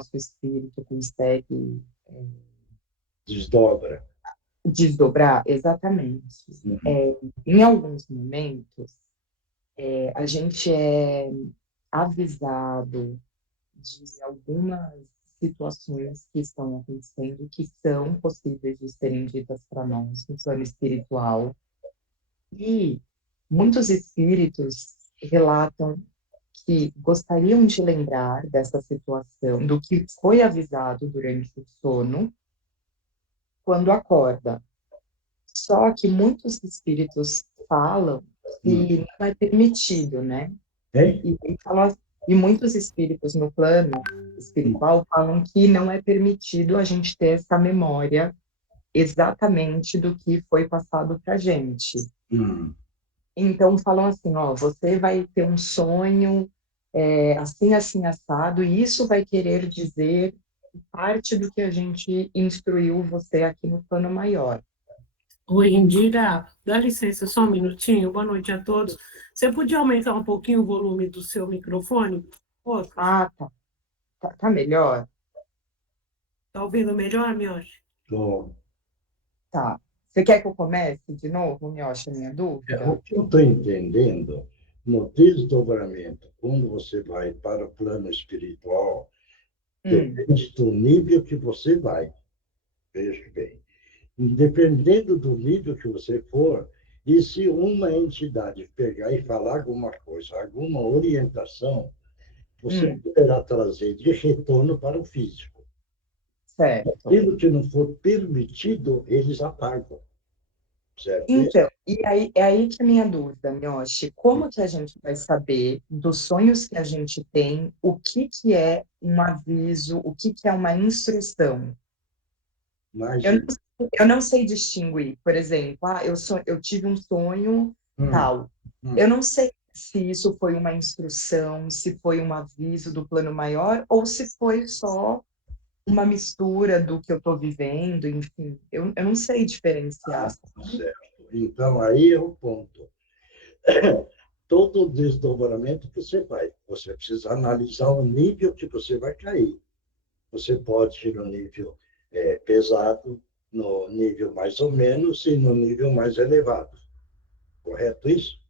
nosso espírito consegue Desdobra. desdobrar? Exatamente. Uhum. Em alguns momentos, a gente é avisado de algumas situações que estão acontecendo que são possíveis de serem ditas para nós no plano espiritual. E muitos espíritos relatam que gostariam de lembrar dessa situação, do que foi avisado durante o sono, quando acorda. Só que muitos espíritos falam Hum. que não é permitido, né? Hein? E muitos espíritos no plano Hum. espiritual falam que não é permitido a gente ter essa memória exatamente do que foi passado para a gente. Hum. Então falam assim, ó, você vai ter um sonho assim, assim, assado, e isso vai querer dizer parte do que a gente instruiu você aqui no plano maior. Oi, Indira, dá licença só um minutinho. Boa noite a todos. Você podia aumentar um pouquinho o volume do seu microfone? Outro. Ah, tá. Tá melhor? Tá ouvindo melhor, Mioche? Bom, Tá. Você quer que eu comece de novo, Miocha, minha o dúvida? que eu estou entendendo, no desdobramento, quando você vai para o plano espiritual, Hum, depende do nível que você vai. Veja bem. Dependendo do nível que você for, e se uma entidade pegar e falar alguma coisa, alguma orientação, você hum, poderá trazer de retorno para o físico. certo. Aquilo que não for permitido, eles apagam, certo? Então, e aí, é aí que é a minha dúvida, Mioshi, como que a gente vai saber dos sonhos que a gente tem, o que que é um aviso, o que que é uma instrução? Eu não, Imagina. eu não sei distinguir, por exemplo, eu tive um sonho Hum, tal. hum. Eu não sei se isso foi uma instrução, se foi um aviso do plano maior, ou se foi só uma mistura do que eu estou vivendo, enfim. Eu não sei diferenciar. Certo. Então, aí é o ponto. Todo desdobramento que você vai, você precisa analisar o nível que você vai cair. Você pode ir no nível pesado, no nível mais ou menos e no nível mais elevado. Correto isso?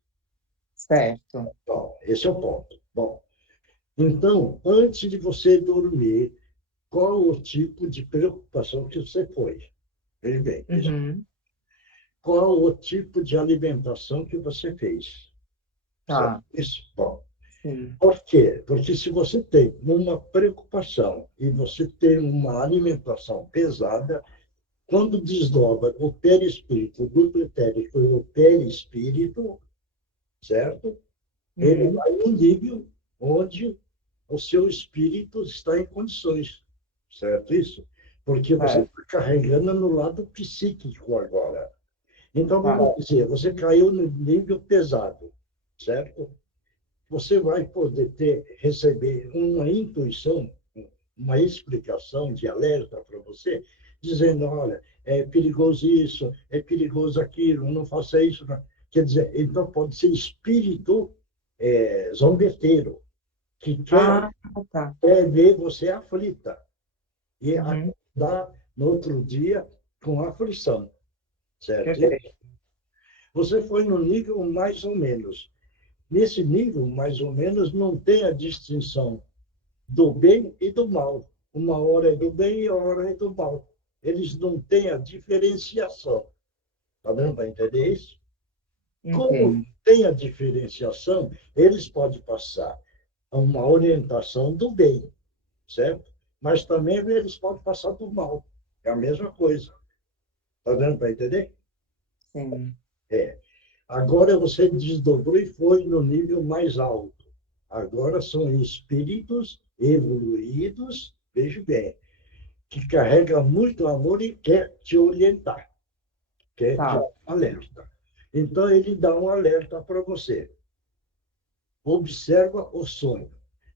Certo. Bom, esse é o ponto. Bom, então, antes de você dormir, qual o tipo de preocupação que você foi? Veja bem, Uhum. qual o tipo de alimentação que você fez? Certo? Tá. Isso? Bom, Sim. por quê? Porque se você tem uma preocupação e você tem uma alimentação pesada, quando desdobra o perispírito do pretérito e o perispírito, certo? Ele Uhum. vai no nível onde o seu espírito está em condições, certo? Isso? Porque você Certo. está carregando no lado psíquico agora. Então, Tá. vamos dizer, você caiu no nível pesado, certo? Você vai poder receber uma intuição, uma explicação de alerta para você, dizendo, olha, é perigoso isso, é perigoso aquilo, não faça isso. Não. Quer dizer, então pode ser espírito zombeteiro, que Ah, tá. quer ver você aflita e Uhum. acordar no outro dia com aflição, certo? Perfeito. Você foi no nível mais ou menos. Nesse nível, mais ou menos, não tem a distinção do bem e do mal. Uma hora é do bem e a hora é do mal. Eles não têm a diferenciação. Está dando para entender isso? Como Entendo. tem a diferenciação, eles podem passar a uma orientação do bem, certo? Mas também eles podem passar do mal. É a mesma coisa. Está dando para entender? Sim. É. Agora você desdobrou e foi no nível mais alto. Agora são espíritos evoluídos, veja bem, que carrega muito amor e quer te orientar, quer te Tá. alerta. Então, ele dá um alerta para você. Observa o sonho.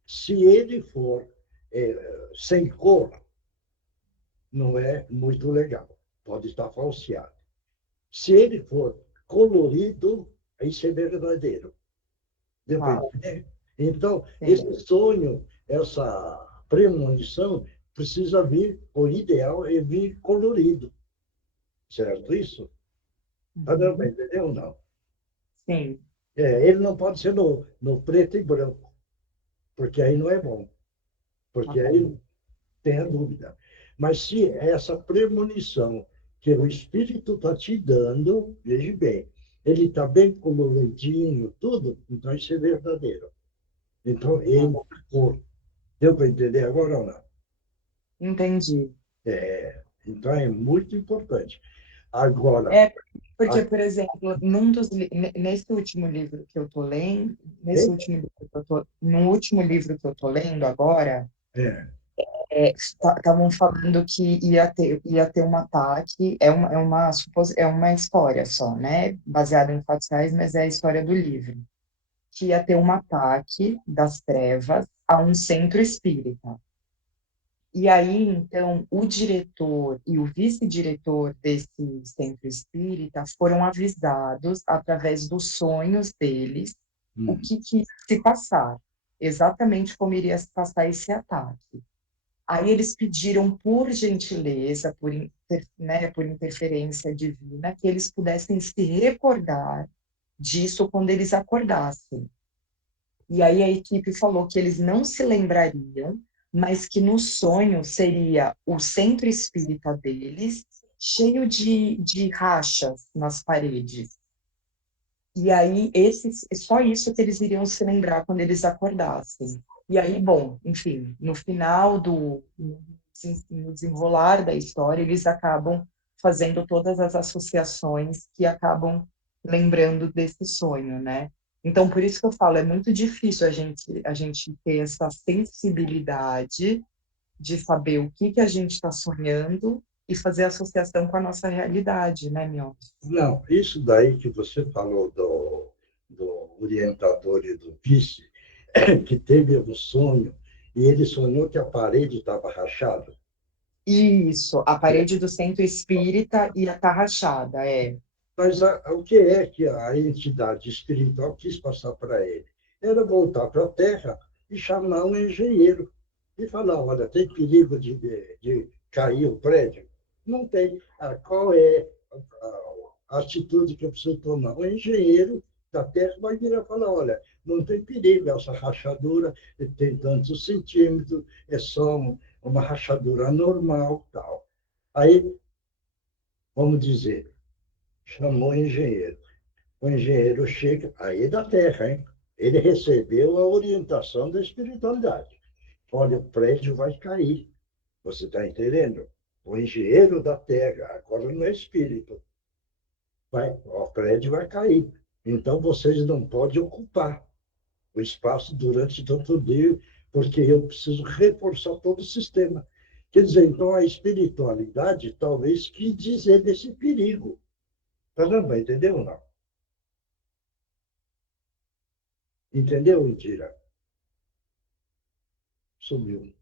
Se ele for sem cor, não é muito legal. Pode estar falseado. Se ele for colorido, isso é verdadeiro. Deu para Tá. entender? Então, Sim. esse sonho, essa premonição precisa vir, o ideal é vir colorido, certo? Isso? Tá dando para entender ou não? Sim. Ele não pode ser no preto e branco, porque aí não é bom, porque Tá aí bom. tem a dúvida. Mas se essa premonição que o Espírito está te dando, veja bem, ele está bem coloridinho, tudo, então isso é verdadeiro. Então, ele é cor. Deu para entender agora ou não? Entendi. Então, é muito importante. Agora, É, porque, por exemplo, nesse último livro que eu tô lendo, no último livro que eu tô lendo agora, é, estavam falando que ia ter um ataque, é uma história só, né? Baseada em fatos reais, mas é a história do livro. Que ia ter um ataque das trevas a um centro espírita. E aí, então, o diretor e o vice-diretor desse centro espírita foram avisados, através dos sonhos deles, o que ia se passar, exatamente como iria se passar esse ataque. Aí eles pediram, por gentileza, por interferência divina, que eles pudessem se recordar disso quando eles acordassem. E aí a equipe falou que eles não se lembrariam, mas que no sonho seria o centro espírita deles, cheio de rachas nas paredes. E aí, só isso que eles iriam se lembrar quando eles acordassem. E aí, bom, enfim, no final no desenrolar da história, eles acabam fazendo todas as associações que acabam lembrando desse sonho, né? Então, por isso que eu falo, é muito difícil a gente ter essa sensibilidade de saber o que a gente está sonhando e fazer associação com a nossa realidade, né, Mion? não, isso daí que você falou do orientador e do vice, que teve um sonho, e ele sonhou que a parede estava rachada. Isso, a parede do centro espírita ia estar rachada, é. Mas o que é que a entidade espiritual quis passar para ele? Era voltar para a Terra e chamar um engenheiro e falar: olha, tem perigo de cair o prédio? Não tem. Qual é a atitude que eu preciso tomar? O engenheiro da Terra vai vir a falar: olha, não tem perigo, essa rachadura tem tantos centímetros, é só uma rachadura normal, tal. Aí, vamos dizer, chamou o engenheiro. O engenheiro chega, aí da Terra, hein? Ele recebeu a orientação da espiritualidade. Olha, o prédio vai cair. Você está entendendo? O engenheiro da Terra, agora não é espírito. O prédio vai cair. Então, vocês não podem ocupar o espaço durante tanto dia, porque eu preciso reforçar todo o sistema. Quer dizer, então, a espiritualidade talvez quis dizer desse perigo. Caramba, entendeu ou não? Entendeu, Indira? Sumiu.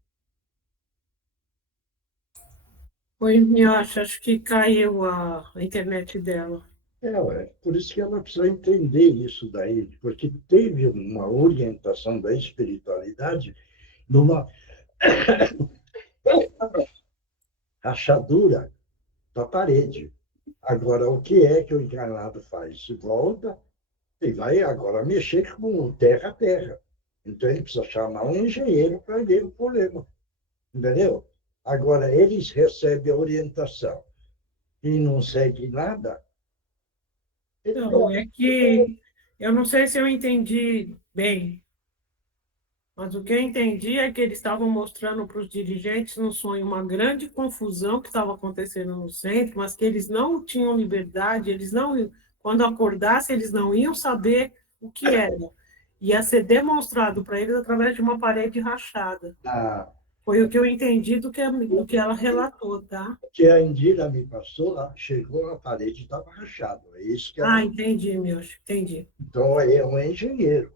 Oi, Miocha, acho que caiu a internet dela. Por isso que ela precisa entender isso daí, porque teve uma orientação da espiritualidade numa rachadura da parede. Agora, o que é que o encarnado faz? Volta e vai agora mexer com o terra a terra. Então, ele precisa chamar um engenheiro para ver o problema. Entendeu? Agora, eles recebem a orientação e não seguem nada. Então, é que eu não sei se eu entendi bem, mas o que eu entendi é que eles estavam mostrando para os dirigentes no sonho uma grande confusão que estava acontecendo no centro, mas que eles não tinham liberdade, eles não, quando acordassem, eles não iam saber o que era. Ia ser demonstrado para eles através de uma parede rachada. Ah, Foi o que eu entendi do que ela relatou, tá? que a Indira me passou, chegou na parede e estava rachado. É isso que ela. Ah, entendi, meu, entendi. Então, é um engenheiro.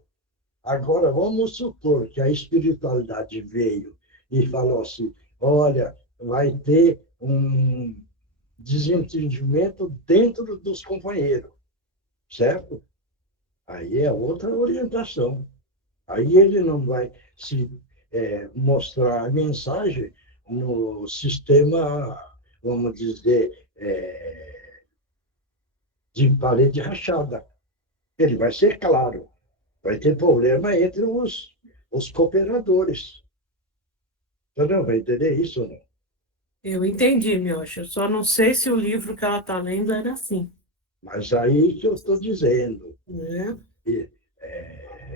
Agora, vamos supor que a espiritualidade veio e falou assim: olha, vai ter um desentendimento dentro dos companheiros, certo? Aí é outra orientação. Aí ele não vai se mostrar a mensagem no sistema, vamos dizer, de parede rachada. Ele vai ser claro, vai ter problema entre os cooperadores. Você não vai entender isso, não? Eu entendi, Miocha. Eu só não sei se o livro que ela está lendo era assim, Mas aí que eu estou dizendo, né?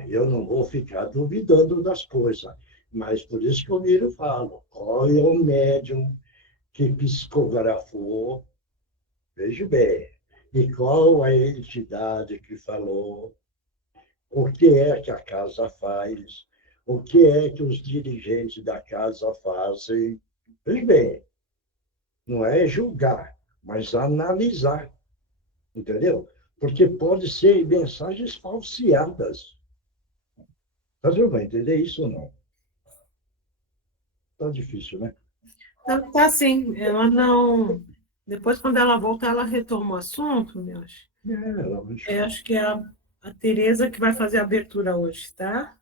eu não vou ficar duvidando das coisas, mas por isso que eu viro e falo, qual é o médium que psicografou, veja bem, e qual a entidade que falou, o que é que a casa faz, o que é que os dirigentes da casa fazem. Veja bem, não é julgar, mas analisar, entendeu? Porque pode ser mensagens falseadas. Você vai entender isso ou não? Tá difícil, né? Tá sim, ela não. Depois, quando ela voltar, ela retoma o assunto, Miocha. Lógico. Acho que é a Tereza que vai fazer a abertura hoje, tá?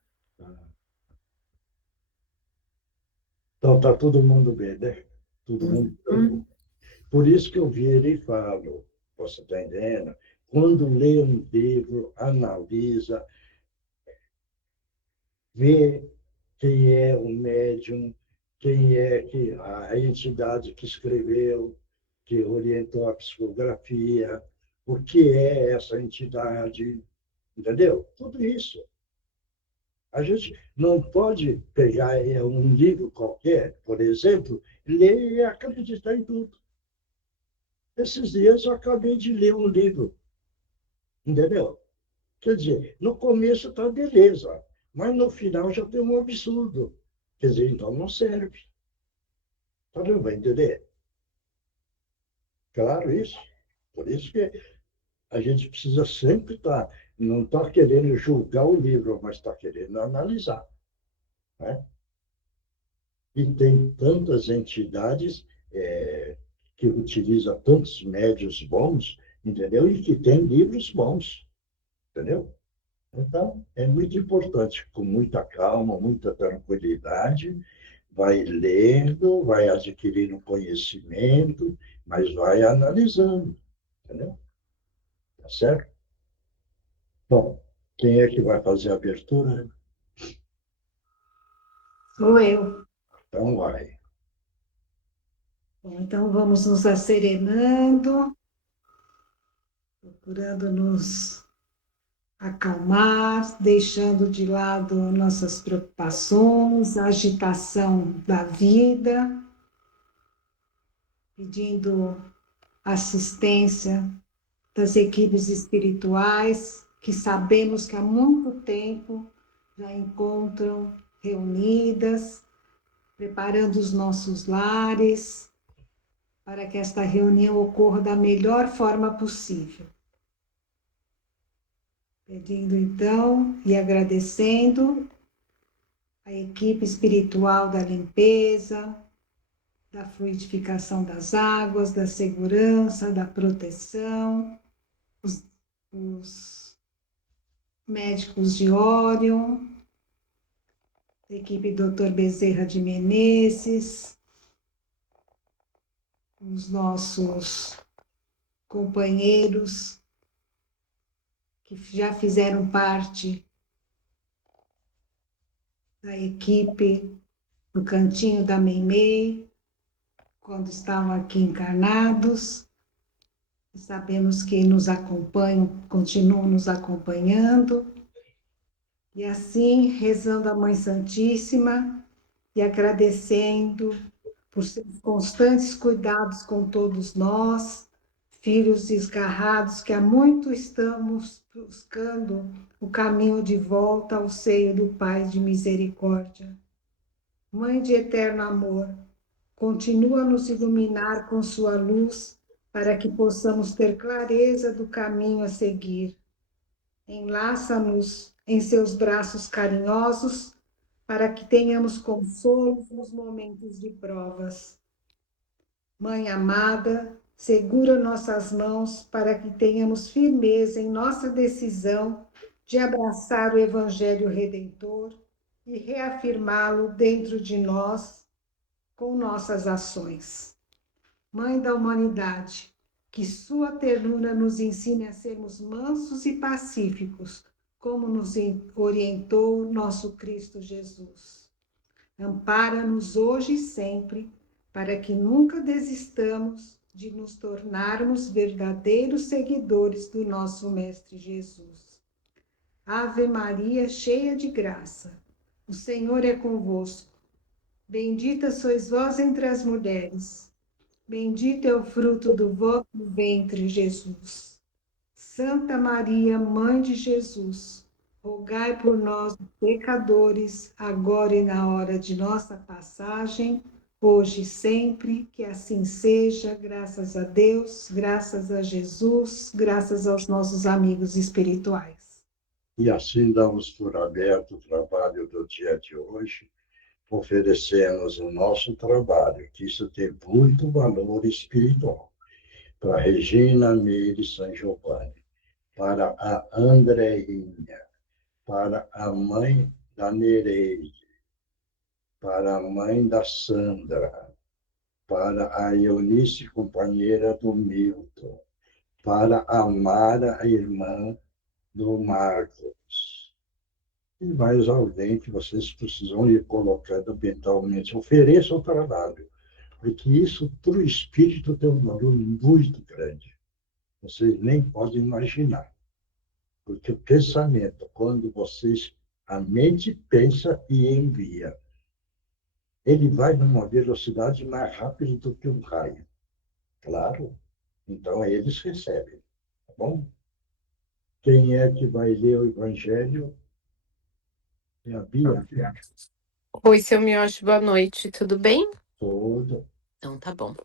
Então, tá todo mundo bem, né? Todo mundo tranquilo. Por isso que eu viro e falo, você está entendendo? Quando lê um livro, analisa, vê quem é o médium, quem é que, a entidade que escreveu, que orientou a psicografia, o que é essa entidade, entendeu? Tudo isso. A gente não pode pegar um livro qualquer, por exemplo, ler e acreditar em tudo. Esses dias eu acabei de ler um livro, entendeu? Quer dizer, no começo está beleza, mas no final já tem um absurdo. Quer dizer, então não serve. Tá não vai entender? Claro isso. Por isso que a gente precisa sempre estar, não está querendo julgar o livro, mas está querendo analisar. Né? E tem tantas entidades que utilizam tantos médios bons, entendeu? E que tem livros bons, entendeu? Então, é muito importante, com muita calma, muita tranquilidade, vai lendo, vai adquirindo conhecimento, mas vai analisando, entendeu? Tá certo? Bom, quem é que vai fazer a abertura? Sou eu. Então vai. Bom, então vamos nos asserenando, procurando nos acalmar, deixando de lado nossas preocupações, a agitação da vida, pedindo assistência das equipes espirituais, que sabemos que há muito tempo já encontram reunidas, preparando os nossos lares, para que esta reunião ocorra da melhor forma possível. Pedindo então e agradecendo a equipe espiritual da limpeza, da fluidificação das águas, da segurança, da proteção, os médicos de Órion, a equipe Dr. Bezerra de Menezes, os nossos companheiros que já fizeram parte da equipe do Cantinho da Meimei, quando estavam aqui encarnados. Sabemos que nos acompanham, continuam nos acompanhando. E assim, rezando a Mãe Santíssima e agradecendo por seus constantes cuidados com todos nós, filhos desgarrados que há muito estamos buscando o caminho de volta ao seio do Pai de misericórdia. Mãe de eterno amor, continua a nos iluminar com sua luz para que possamos ter clareza do caminho a seguir. Enlaça-nos em seus braços carinhosos para que tenhamos consolo nos momentos de provas. Mãe amada, segura nossas mãos para que tenhamos firmeza em nossa decisão de abraçar o Evangelho Redentor e reafirmá-lo dentro de nós com nossas ações. Mãe da humanidade, que sua ternura nos ensine a sermos mansos e pacíficos, como nos orientou nosso Cristo Jesus. Ampara-nos hoje e sempre, para que nunca desistamos de nos tornarmos verdadeiros seguidores do nosso Mestre Jesus. Ave Maria, cheia de graça, o Senhor é convosco. Bendita sois vós entre as mulheres. Bendito é o fruto do vosso ventre, Jesus. Santa Maria, Mãe de Jesus, rogai por nós, pecadores, agora e na hora de nossa passagem, hoje e sempre, que assim seja, graças a Deus, graças a Jesus, graças aos nossos amigos espirituais. E assim damos por aberto o trabalho do dia de hoje, oferecemos o nosso trabalho, que isso tem muito valor espiritual, para Regina Meire San Giovanni, para a Andreinha, para a mãe da Nereide, para a mãe da Sandra, para a Eunice, companheira do Milton, para a Mara, a irmã do Marcos. E mais alguém que vocês precisam ir colocando mentalmente. Ofereça o trabalho, porque isso, para o espírito, tem um valor muito grande. Vocês nem podem imaginar. Porque o pensamento, quando vocês, a mente pensa e envia, ele vai numa velocidade mais rápida do que um raio. Claro. Então, eles recebem. Tá bom? Quem é que vai ler o Evangelho? É a Bia? Oi, seu Miocho, boa noite, tudo bem? Toda. Então, tá bom.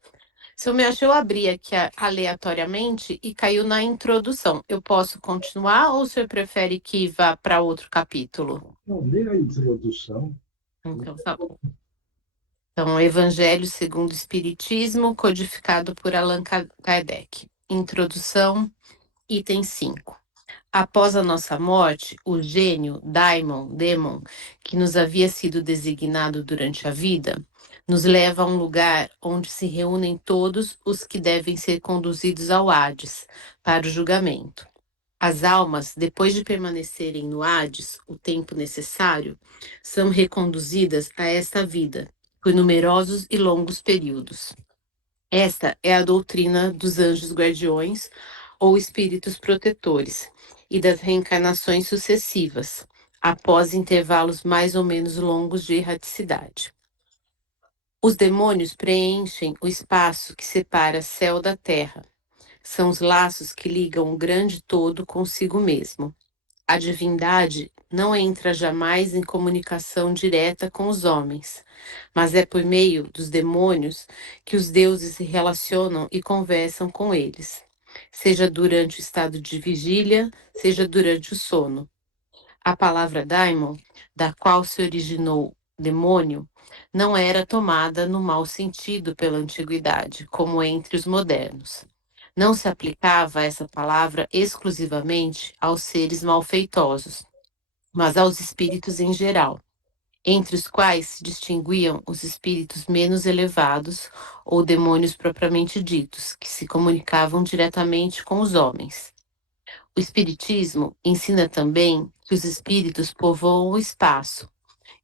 Seu Miocho, eu abri aqui aleatoriamente e caiu na introdução. Eu posso continuar ou o senhor prefere que vá para outro capítulo? Não, lê a introdução. Então, tá bom. Então, Evangelho segundo o Espiritismo, codificado por Allan Kardec. Introdução, item 5. Após a nossa morte, o gênio, Daimon, que nos havia sido designado durante a vida, nos leva a um lugar onde se reúnem todos os que devem ser conduzidos ao Hades, para o julgamento. As almas, depois de permanecerem no Hades o tempo necessário, são reconduzidas a esta vida, por numerosos e longos períodos. Esta é a doutrina dos anjos guardiões ou espíritos protetores e das reencarnações sucessivas, após intervalos mais ou menos longos de erraticidade. Os demônios preenchem o espaço que separa céu da terra. São os laços que ligam o grande todo consigo mesmo. A divindade não entra jamais em comunicação direta com os homens, mas é por meio dos demônios que os deuses se relacionam e conversam com eles, seja durante o estado de vigília, seja durante o sono. A palavra daimon, da qual se originou demônio, não era tomada no mau sentido pela antiguidade, como entre os modernos. Não se aplicava essa palavra exclusivamente aos seres malfeitosos, mas aos espíritos em geral, entre os quais se distinguiam os espíritos menos elevados ou demônios propriamente ditos, que se comunicavam diretamente com os homens. O Espiritismo ensina também que os espíritos povoam o espaço,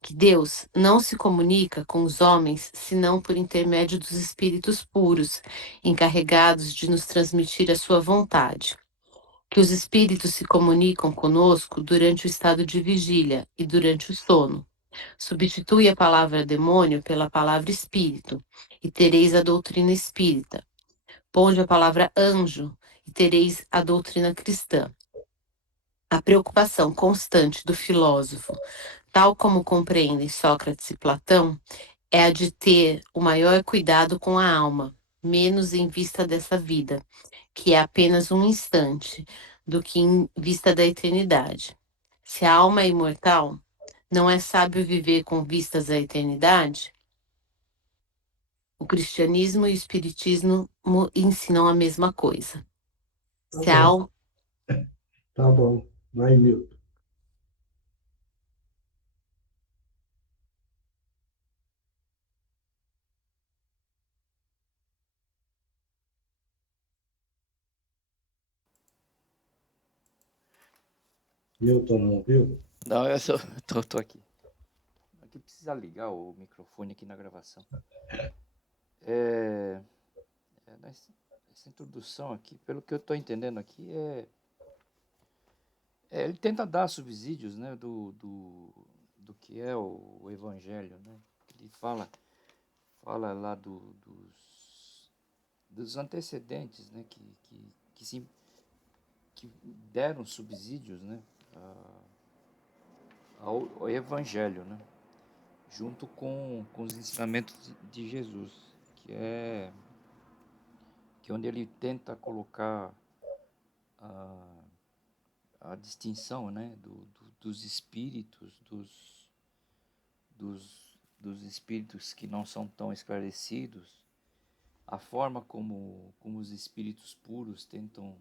que Deus não se comunica com os homens senão por intermédio dos espíritos puros, encarregados de nos transmitir a sua vontade. Que os espíritos se comunicam conosco durante o estado de vigília e durante o sono. Substitui a palavra demônio pela palavra espírito, e tereis a doutrina espírita. Ponde a palavra anjo, e tereis a doutrina cristã. A preocupação constante do filósofo, tal como compreendem Sócrates e Platão, é a de ter o maior cuidado com a alma, menos em vista dessa vida, que é apenas um instante, do que em vista da eternidade. Se a alma é imortal, não é sábio viver com vistas à eternidade? O cristianismo e o espiritismo ensinam a mesma coisa. Se a alma... Tá bom. Vai, Milton. Milton não viu? Não, eu tô aqui. Aqui precisa ligar o microfone aqui na gravação. Essa introdução aqui, pelo que eu estou entendendo aqui, ele tenta dar subsídios, né, do que é o Evangelho, né? Ele fala lá dos antecedentes, né, que deram subsídios, né, ao Evangelho, né, junto com os ensinamentos de Jesus, que é onde ele tenta colocar a distinção, né, dos espíritos, dos espíritos que não são tão esclarecidos, a forma como os espíritos puros tentam,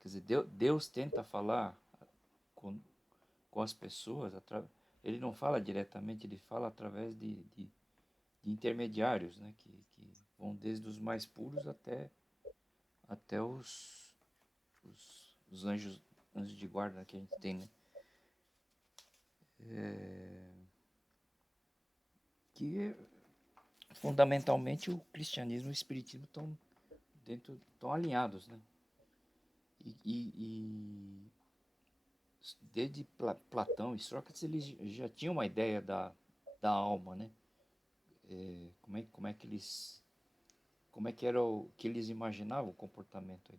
quer dizer, Deus tenta falar com as pessoas, ele não fala diretamente, ele fala através de intermediários, né, que vão desde os mais puros até os anjos de guarda que a gente tem, né? Que fundamentalmente o cristianismo e o espiritismo estão alinhados, né? E desde Platão e Sócrates eles já tinham uma ideia da alma, né? Como é que era o que eles imaginavam o comportamento aí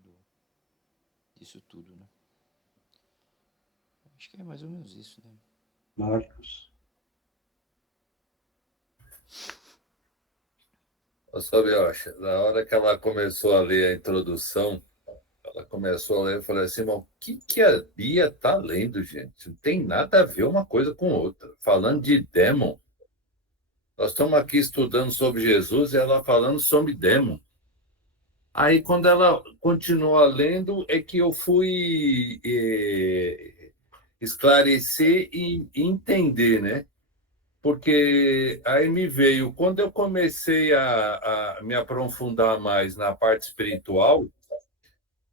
disso tudo, né? Acho que é mais ou menos isso, né? Marcos. Sabe, eu acho, na hora que ela começou a ler a introdução, ela começou a ler, eu falei assim, mas o que a Bia está lendo, gente? Não tem nada a ver uma coisa com outra. Falando de demon. Nós estamos aqui estudando sobre Jesus e ela falando sobre demon. Aí, quando ela continua lendo, é que eu fui esclarecer e entender, né? Porque aí me veio, quando eu comecei a me aprofundar mais na parte espiritual,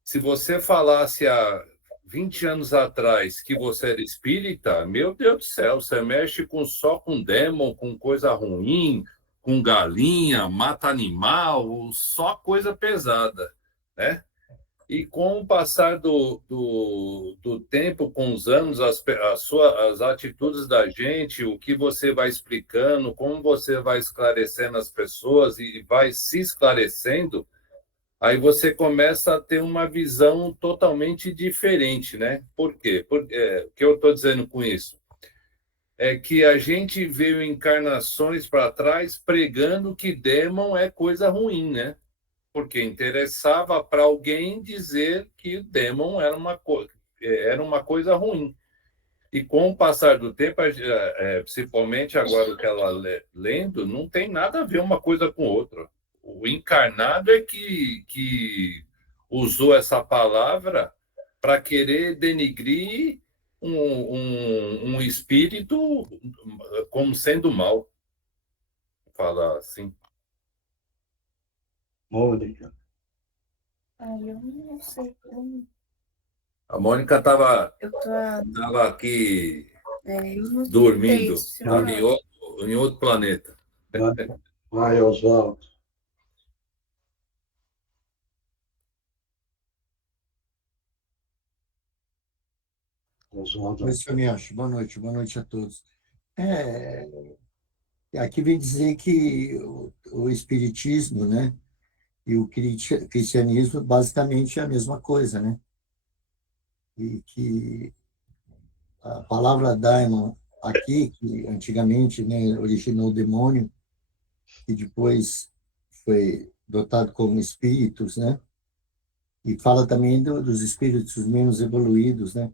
se você falasse há 20 anos atrás que você era espírita, meu Deus do céu, você mexe só com demon, com coisa ruim, com galinha, mata animal, só coisa pesada, né? E com o passar do tempo, com os anos, as atitudes da gente, o que você vai explicando, como você vai esclarecendo as pessoas e vai se esclarecendo, aí você começa a ter uma visão totalmente diferente, né? Por quê? O que eu estou dizendo com isso? É que a gente veio encarnações para trás pregando que demon é coisa ruim, né? Porque interessava para alguém dizer que demon era uma coisa ruim. E com o passar do tempo, principalmente agora o que ela lendo, não tem nada a ver uma coisa com outra. O encarnado é que usou essa palavra para querer denigrir um espírito como sendo mal. Falar assim. Mônica. Eu não sei como. A Mônica estava Eu tô. aqui Eu não dormindo sei em outro planeta. Vai, Oswaldo. Oswaldo. Oi, senhor Miyashi. Boa noite a todos. Aqui vem dizer que o espiritismo, né, e o cristianismo basicamente é a mesma coisa, né? E que a palavra daimon aqui, que antigamente, né, originou o demônio, e depois foi dotado como espíritos, né? E fala também dos espíritos menos evoluídos, né?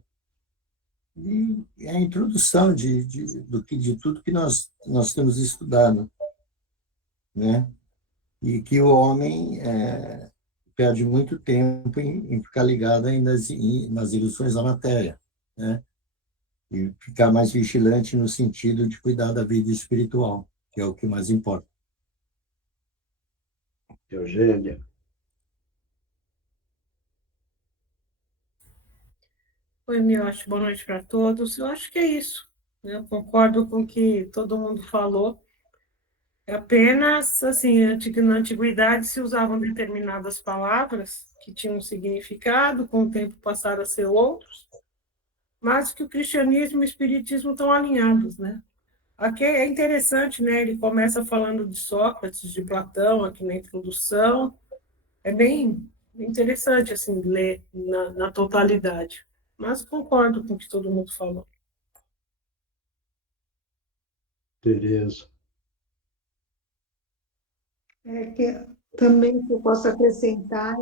E é a introdução de tudo que nós temos estudado, né? E que o homem perde muito tempo em ficar ligado ainda nas ilusões da matéria, né? E ficar mais vigilante no sentido de cuidar da vida espiritual, que é o que mais importa. Eugênia. Oi, Miotti, boa noite para todos. Eu acho que é isso. Eu concordo com o que todo mundo falou. É apenas, assim, na antiguidade se usavam determinadas palavras que tinham um significado, com o tempo passaram a ser outros, mas que o cristianismo e o espiritismo estão alinhados, né? Aqui é interessante, né? Ele começa falando de Sócrates, de Platão, aqui na introdução. É bem interessante, assim, ler na totalidade. Mas concordo com o que todo mundo falou. Tereza. É que também que eu posso acrescentar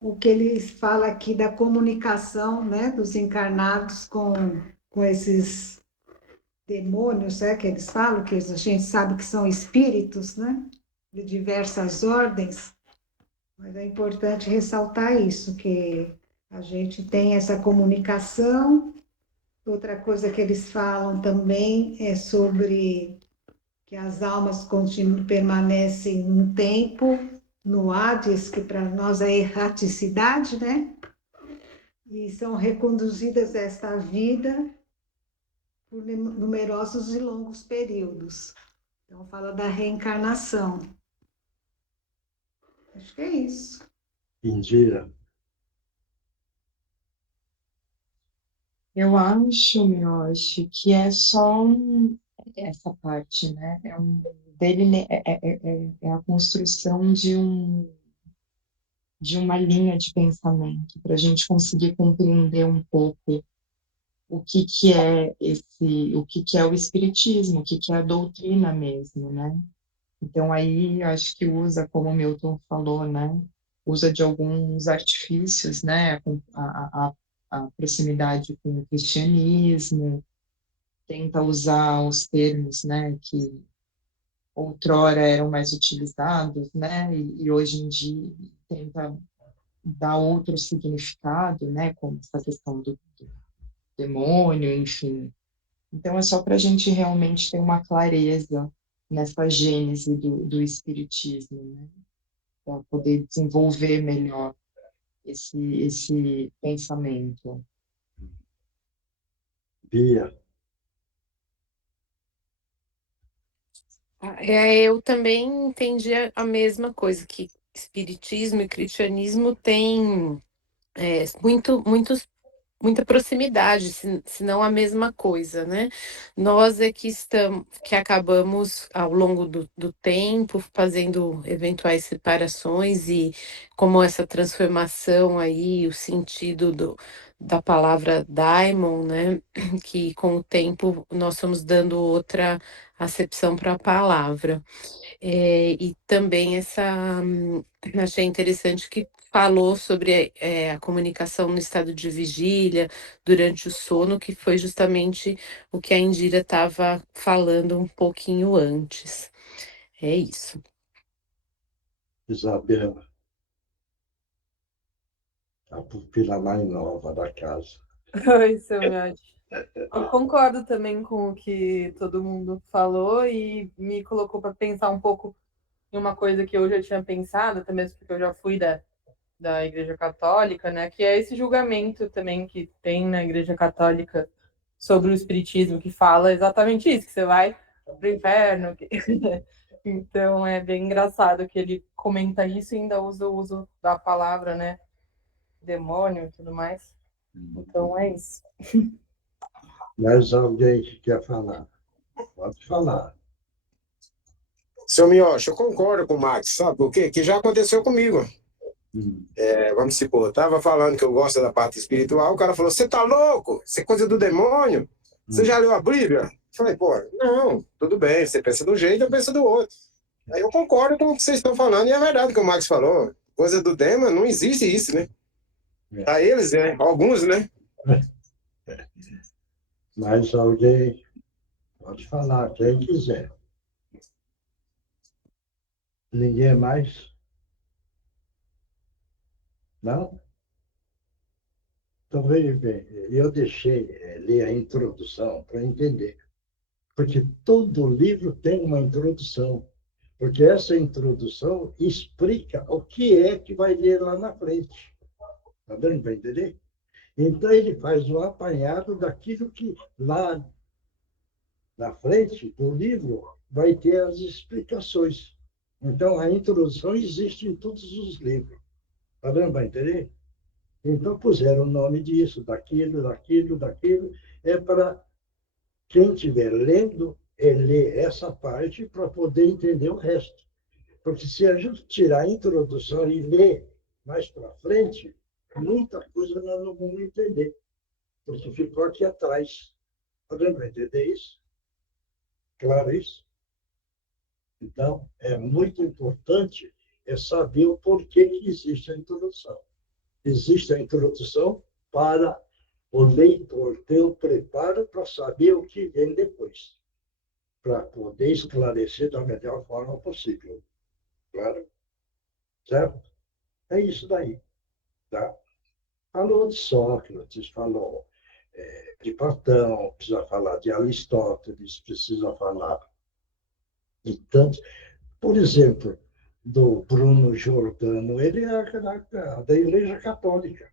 o que ele fala aqui da comunicação, né, dos encarnados com esses demônios, que eles falam, que a gente sabe que são espíritos, né, de diversas ordens, mas é importante ressaltar isso, que a gente tem essa comunicação. Outra coisa que eles falam também é sobre que as almas permanecem um tempo no Hades, que para nós é erraticidade, né? E são reconduzidas a esta vida por numerosos e longos períodos. Então, fala da reencarnação. Acho que é isso. Indira. Eu acho, Miyoshi, que é só essa parte, né? É a construção de uma linha de pensamento para a gente conseguir compreender um pouco o que é o espiritismo, o que é a doutrina mesmo, né? Então aí acho que usa, como o Milton falou, né? Usa de alguns artifícios, né? A proximidade com o cristianismo, tenta usar os termos, né? Que outrora eram mais utilizados, né? E hoje em dia tenta dar outro significado, né? Como essa questão do demônio, enfim. Então, é só para a gente realmente ter uma clareza nessa gênese do espiritismo, né? Para poder desenvolver melhor esse pensamento. Bia. Eu também entendi a mesma coisa, que espiritismo e cristianismo têm muita proximidade, se não a mesma coisa, né? Nós é que acabamos ao longo do tempo fazendo eventuais separações e como essa transformação aí, o sentido da palavra daimon, né? Que com o tempo nós estamos dando outra acepção para a palavra. E também achei interessante que falou sobre a comunicação no estado de vigília, durante o sono, que foi justamente o que a Indira estava falando um pouquinho antes. É isso. Isabela. A pupila mais nova da casa. Oi, seu Miotti. Eu concordo também com o que todo mundo falou e me colocou para pensar um pouco em uma coisa que eu já tinha pensado, até mesmo porque eu já fui da Igreja Católica, né? Que é esse julgamento também que tem na Igreja Católica sobre o Espiritismo, que fala exatamente isso, que você vai para o inferno. Então é bem engraçado que ele comenta isso e ainda usa o uso da palavra, né? Demônio e tudo mais. Então é isso. Mais alguém que quer falar? Pode falar. Seu Miocha, eu concordo com o Max, sabe por quê? Que já aconteceu comigo. Vamos supor, eu estava falando que eu gosto da parte espiritual, o cara falou, você tá louco? Isso é coisa do demônio? Você já leu a Bíblia? Eu falei, pô, não, tudo bem, você pensa do jeito, eu penso do outro. Aí eu concordo com o que vocês estão falando, e é verdade o que o Max falou, coisa do demônio, não existe isso, né? Pra eles, né? Alguns, né? Mais alguém? Pode falar, quem quiser. Ninguém mais? Não? Então, veja bem, eu deixei ler a introdução para entender. Porque todo livro tem uma introdução. Porque essa introdução explica o que é que vai ler lá na frente. Está dando para entender? Então, ele faz um apanhado daquilo que lá na frente do livro vai ter as explicações. Então, a introdução existe em todos os livros. Está dando para entender? Então, puseram o nome disso, daquilo, é para quem estiver lendo, ler essa parte para poder entender o resto. Porque se a gente tirar a introdução e ler mais para frente, muita coisa nós não vamos entender, porque ficou aqui atrás. Está dando para entender isso? Claro isso? Então, é muito importante saber o porquê que existe a introdução. Existe a introdução para o leitor ter o preparo para saber o que vem depois, para poder esclarecer da melhor forma possível. Claro? Certo? É isso daí. Tá? Falou de Sócrates, falou de Platão, precisa falar de Aristóteles, precisa falar de tantos. Por exemplo, do Bruno Giordano, ele é da Igreja Católica.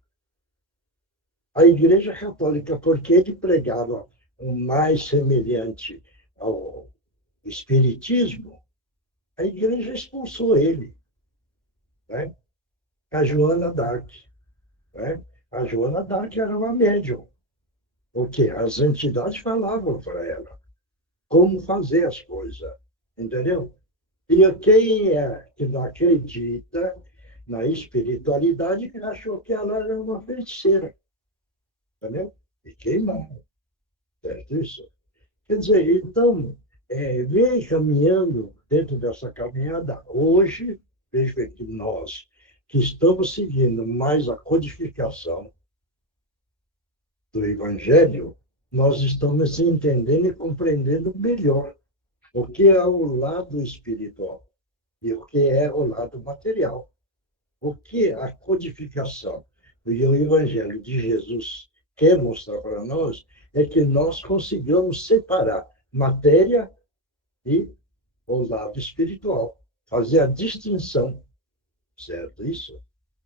A Igreja Católica, porque ele pregava o mais semelhante ao Espiritismo, a Igreja expulsou ele. Né? A Joana d'Arc. Né? A Joana d'Arc era uma médium. O quê? As entidades falavam para ela como fazer as coisas. Entendeu? E quem é que não acredita na espiritualidade achou que ela era uma feiticeira. Entendeu? E queimava. Certo isso? Quer dizer, então, vem caminhando dentro dessa caminhada. Hoje, vejo que nós, que estamos seguindo mais a codificação do Evangelho, nós estamos entendendo e compreendendo melhor o que é o lado espiritual e o que é o lado material. O que a codificação e o Evangelho de Jesus quer mostrar para nós é que nós consigamos separar matéria e o lado espiritual, fazer a distinção, certo? Isso?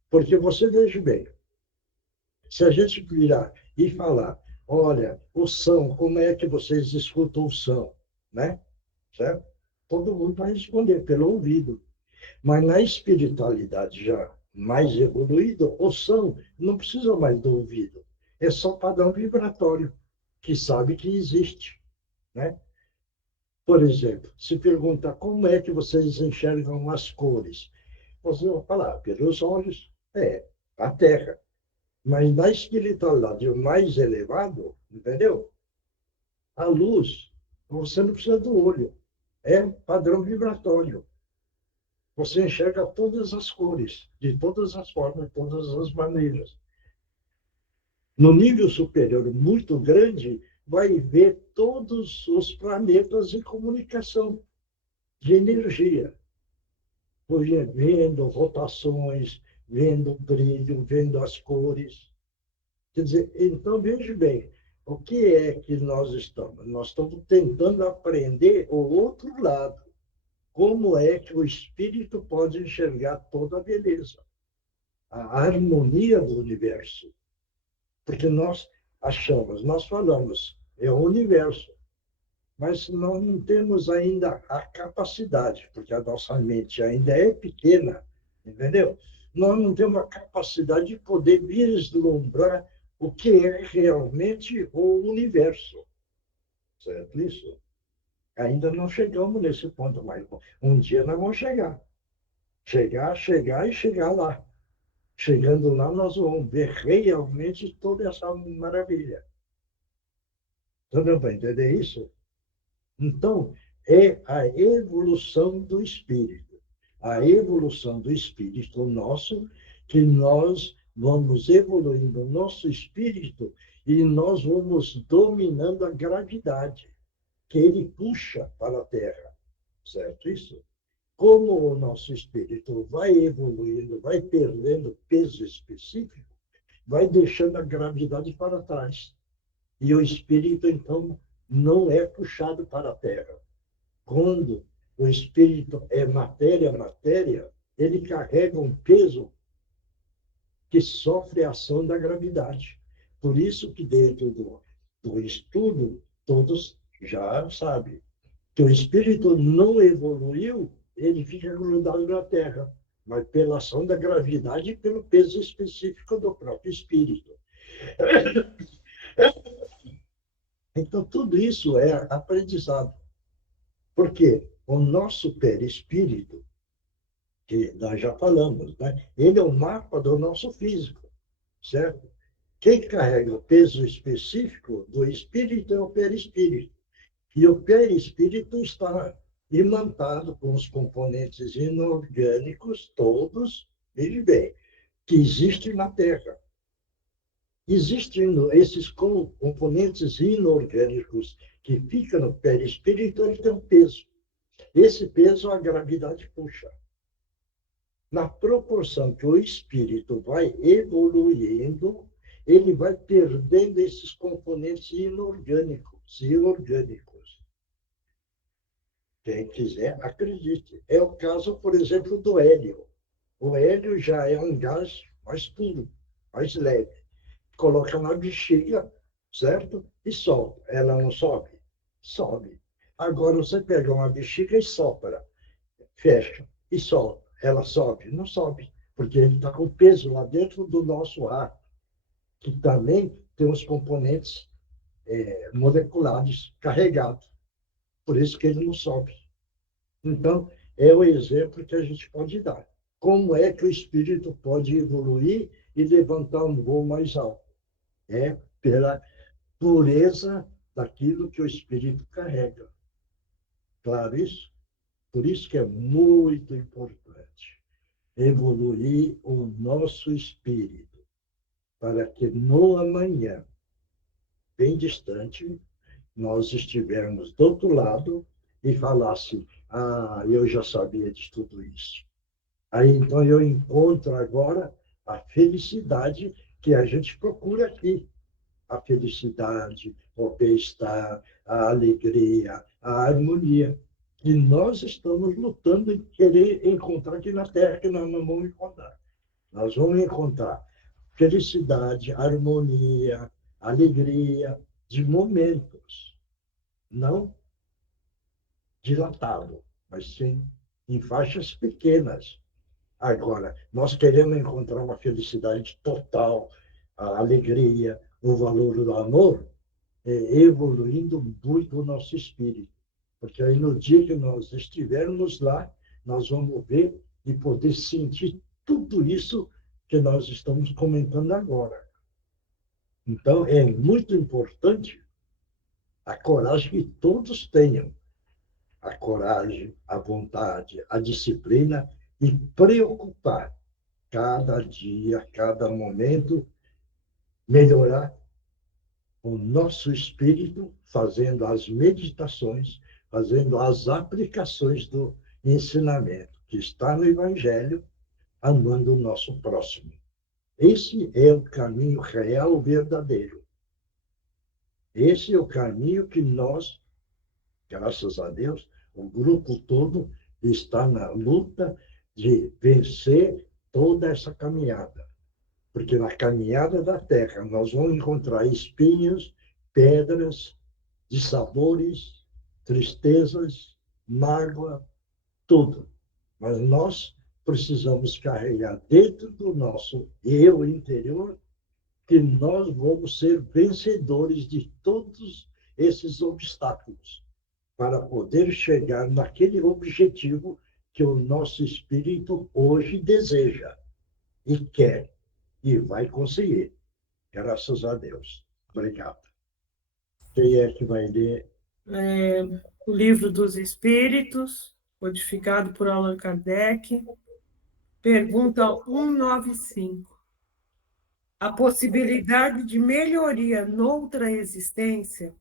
Porque você veja bem, se a gente virar e falar, olha, o som, como é que vocês escutam o som, né? Certo? Todo mundo vai responder pelo ouvido. Mas na espiritualidade já mais evoluída, o som não precisa mais do ouvido. É só padrão vibratório, que sabe que existe. Né? Por exemplo, se pergunta como é que vocês enxergam as cores. Você vai falar, pelos olhos, a Terra. Mas na espiritualidade mais elevado, entendeu? A luz, você não precisa do olho. É padrão vibratório. Você enxerga todas as cores, de todas as formas, de todas as maneiras. No nível superior muito grande, vai ver todos os planetas em comunicação de energia. Vendo rotações, vendo brilho, vendo as cores. Quer dizer, então, veja bem, o que é que nós estamos? Nós estamos tentando aprender o outro lado. Como é que o espírito pode enxergar toda a beleza, a harmonia do universo? Porque nós achamos, nós falamos, é o universo, mas nós não temos ainda a capacidade, porque a nossa mente ainda é pequena, entendeu? Nós não temos a capacidade de poder vislumbrar o que é realmente o universo. Certo isso? Ainda não chegamos nesse ponto, mas um dia nós vamos chegar. Chegar lá. Chegando lá, nós vamos ver realmente toda essa maravilha. Então, deu para entender isso? Então, é a evolução do espírito. A evolução do espírito nosso, que nós vamos evoluindo o nosso espírito e nós vamos dominando a gravidade que ele puxa para a Terra, certo isso? Como o nosso espírito vai evoluindo, vai perdendo peso específico, vai deixando a gravidade para trás. E o espírito, então, não é puxado para a Terra. Quando o espírito é matéria, ele carrega um peso que sofre a ação da gravidade. Por isso que dentro do estudo, todos já sabem que o espírito não evoluiu, ele fica grudado na Terra, mas pela ação da gravidade e pelo peso específico do próprio espírito. Então, tudo isso é aprendizado. Por quê? O nosso perispírito, que nós já falamos, né? Ele é o mapa do nosso físico, certo? Quem carrega o peso específico do espírito é o perispírito. E o perispírito está imantado com os componentes inorgânicos, todos, veja bem, que existem na Terra. Existem esses componentes inorgânicos que ficam no perispírito, ele tem um peso. Esse peso a gravidade puxa. Na proporção que o espírito vai evoluindo, ele vai perdendo esses componentes inorgânicos e orgânicos. Quem quiser, acredite. É o caso, por exemplo, do hélio. O hélio já é um gás mais puro, mais leve. Coloca na bexiga, certo? E solta. Ela não sobe? Sobe. Agora você pega uma bexiga e sopra, fecha e solta. Ela sobe? Não sobe, porque ele está com peso lá dentro do nosso ar, que também tem os componentes moleculares carregados. Por isso que ele não sobe. Então, é o exemplo que a gente pode dar. Como é que o espírito pode evoluir e levantar um voo mais alto? É pela pureza daquilo que o espírito carrega. Claro isso? Por isso que é muito importante evoluir o nosso espírito, para que no amanhã, bem distante, nós estivermos do outro lado e falasse, eu já sabia de tudo isso. Aí, então, eu encontro agora a felicidade que a gente procura aqui. A felicidade, o bem-estar, a alegria, a harmonia. E nós estamos lutando em querer encontrar aqui na Terra, que nós não vamos encontrar. Nós vamos encontrar felicidade, harmonia, alegria, de momentos. Não dilatado, mas sim em faixas pequenas. Agora, nós queremos encontrar uma felicidade total, a alegria, o valor do amor, evoluindo muito o nosso espírito. Porque aí, no dia que nós estivermos lá, nós vamos ver e poder sentir tudo isso que nós estamos comentando agora. Então, é muito importante a coragem que todos tenham. A coragem, a vontade, a disciplina e preocupar cada dia, cada momento, melhorar o nosso espírito, fazendo as meditações, fazendo as aplicações do ensinamento que está no Evangelho, amando o nosso próximo. Esse é o caminho real, verdadeiro. Esse é o caminho que nós, graças a Deus, o grupo todo está na luta de vencer toda essa caminhada. Porque na caminhada da Terra nós vamos encontrar espinhos, pedras, dissabores, tristezas, mágoa, tudo. Mas nós precisamos carregar dentro do nosso eu interior que nós vamos ser vencedores de todos esses obstáculos para poder chegar naquele objetivo que o nosso espírito hoje deseja e quer. E vai conseguir, graças a Deus. Obrigado. Quem é que vai ler? O Livro dos Espíritos, codificado por Allan Kardec. Pergunta 195. A possibilidade de melhoria noutra existência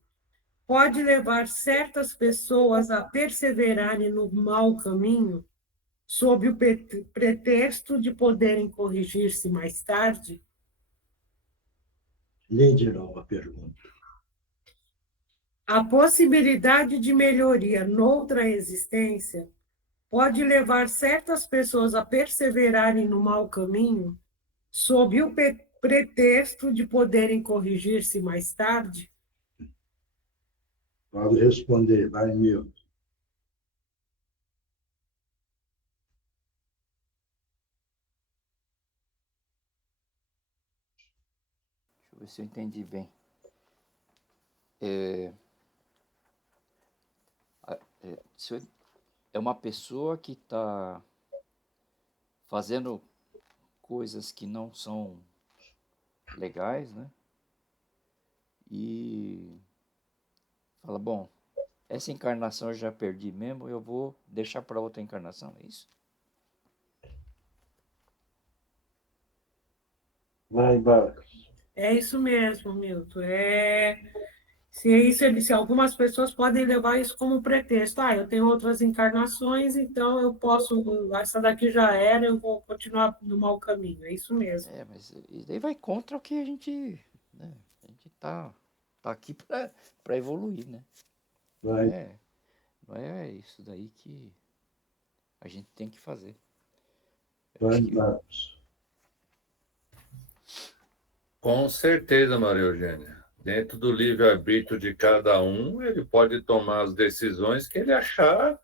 pode levar certas pessoas a perseverarem no mau caminho, sob o pretexto de poderem corrigir-se mais tarde? Lê de novo a pergunta. A possibilidade de melhoria noutra existência pode levar certas pessoas a perseverarem no mau caminho, sob o pretexto de poderem corrigir-se mais tarde? Pode responder, vai, Milton. Deixa eu ver se eu entendi bem. É uma pessoa que está fazendo coisas que não são legais, né? E fala, bom, essa encarnação eu já perdi mesmo, eu vou deixar para outra encarnação, é isso? Vai, Marcos. É isso mesmo, Milton. Se algumas pessoas podem levar isso como pretexto. Eu tenho outras encarnações, então eu posso. Essa daqui já era, eu vou continuar no mau caminho. É isso mesmo. Mas isso daí vai contra o que a gente, né? A gente tá aqui para evoluir, né? Vai. Não é isso daí que a gente tem que fazer. Vai, Marcos. Com certeza, Maria Eugênia. Dentro do livre-arbítrio de cada um, ele pode tomar as decisões que ele achar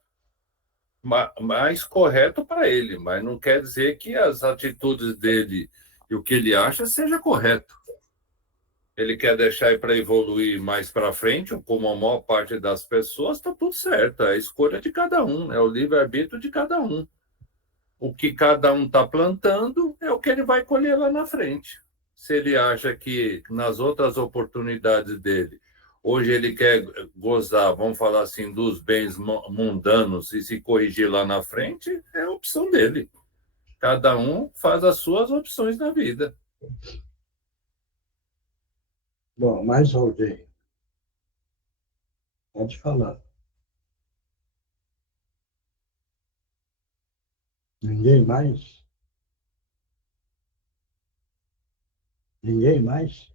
mais correto para ele, mas não quer dizer que as atitudes dele e o que ele acha seja correto. Ele quer deixar para evoluir mais para frente, como a maior parte das pessoas, está tudo certo. É a escolha de cada um, é o livre-arbítrio de cada um. O que cada um está plantando é o que ele vai colher lá na frente. Se ele acha que nas outras oportunidades dele, hoje ele quer gozar, vamos falar assim, dos bens mundanos e se corrigir lá na frente, é a opção dele. Cada um faz as suas opções na vida. Bom, mais alguém? Pode falar. Ninguém mais? Ninguém mais?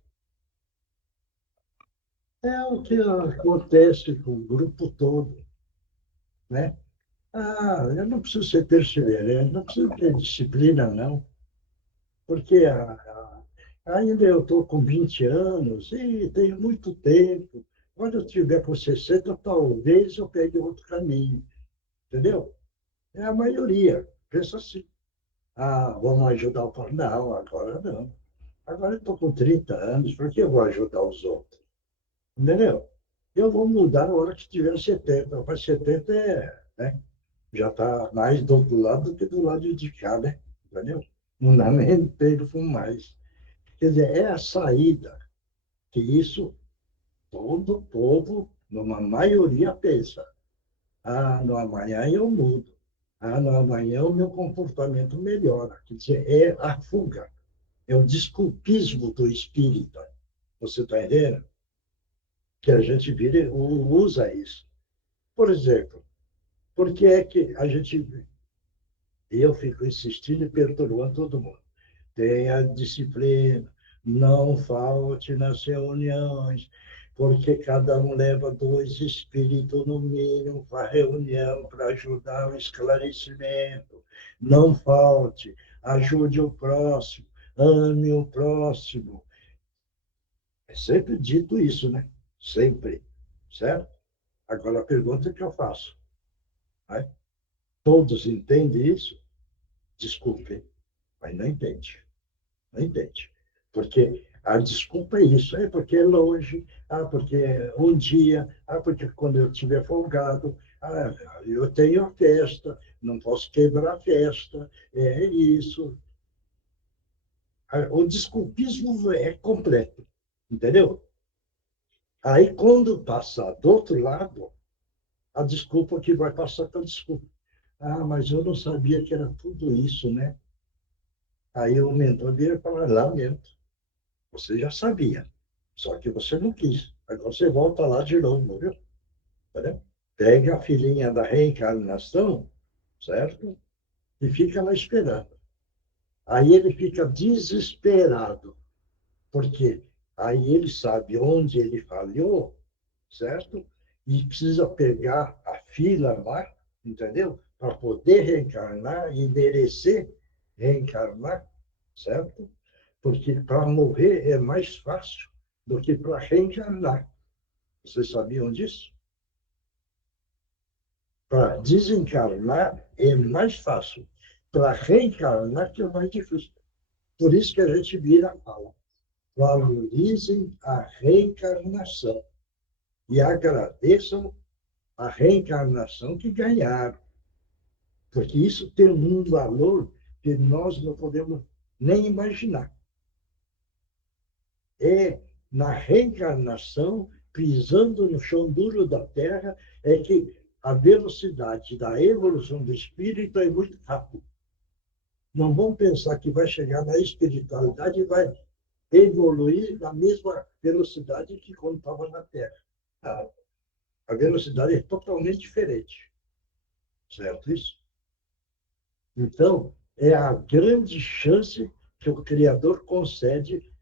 É o que acontece com o grupo todo, né? Eu não preciso ser perseverante, não preciso ter disciplina, não. Porque ainda eu estou com 20 anos e tenho muito tempo. Quando eu tiver com 60, talvez eu pegue outro caminho. Entendeu? É a maioria. Pensa assim. Vamos ajudar o povo. Não, agora não. Agora eu estou com 30 anos, por que eu vou ajudar os outros? Entendeu? Eu vou mudar na hora que tiver 70. Mas 70 né? Já está mais do outro lado do que do lado de cá, né? Entendeu? Não dá nem tempo mais. Quer dizer, é a saída que isso todo povo, numa maioria, pensa. No amanhã eu mudo. No amanhã o meu comportamento melhora. Quer dizer, é a fuga. É o desculpismo do espírita. Você está entendendo? Que a gente usa isso. Por exemplo, por que é que eu fico insistindo e perturbando todo mundo? Tenha disciplina, não falte nas reuniões, porque cada um leva 2 espíritos no mínimo para a reunião, para ajudar o esclarecimento. Não falte, ajude o próximo, ame o próximo. É sempre dito isso, né? Sempre, certo? Agora a pergunta que eu faço, né? Todos entendem isso? Desculpe, mas não entende. Não entende. Porque a desculpa é isso, porque é longe, porque um dia, porque quando eu estiver folgado, eu tenho a festa, não posso quebrar a festa, é isso. O desculpismo é completo, entendeu? Aí, quando passar do outro lado, a desculpa que vai passar com a desculpa. Mas eu não sabia que era tudo isso, né? Aí o mentor vira e fala, lamento. Você já sabia, só que você não quis. Agora você volta lá de novo, viu? Entendeu? Pega a filhinha da reencarnação, certo? E fica lá esperando. Aí ele fica desesperado, porque aí ele sabe onde ele falhou, certo? E precisa pegar a fila lá, entendeu? Para poder reencarnar e merecer reencarnar, certo? Porque para morrer é mais fácil do que para reencarnar. Vocês sabiam disso? Para desencarnar é mais fácil. Para reencarnar que é mais difícil. Por isso que a gente vira a fala. Valorizem a reencarnação e agradeçam a reencarnação que ganharam. Porque isso tem um valor que nós não podemos nem imaginar. É na reencarnação, pisando no chão duro da Terra, é que a velocidade da evolução do espírito é muito rápida. Não vão pensar que vai chegar na espiritualidade e vai evoluir na mesma velocidade que quando estava na Terra. A velocidade é totalmente diferente. Certo isso? Então, é a grande chance que o Criador concede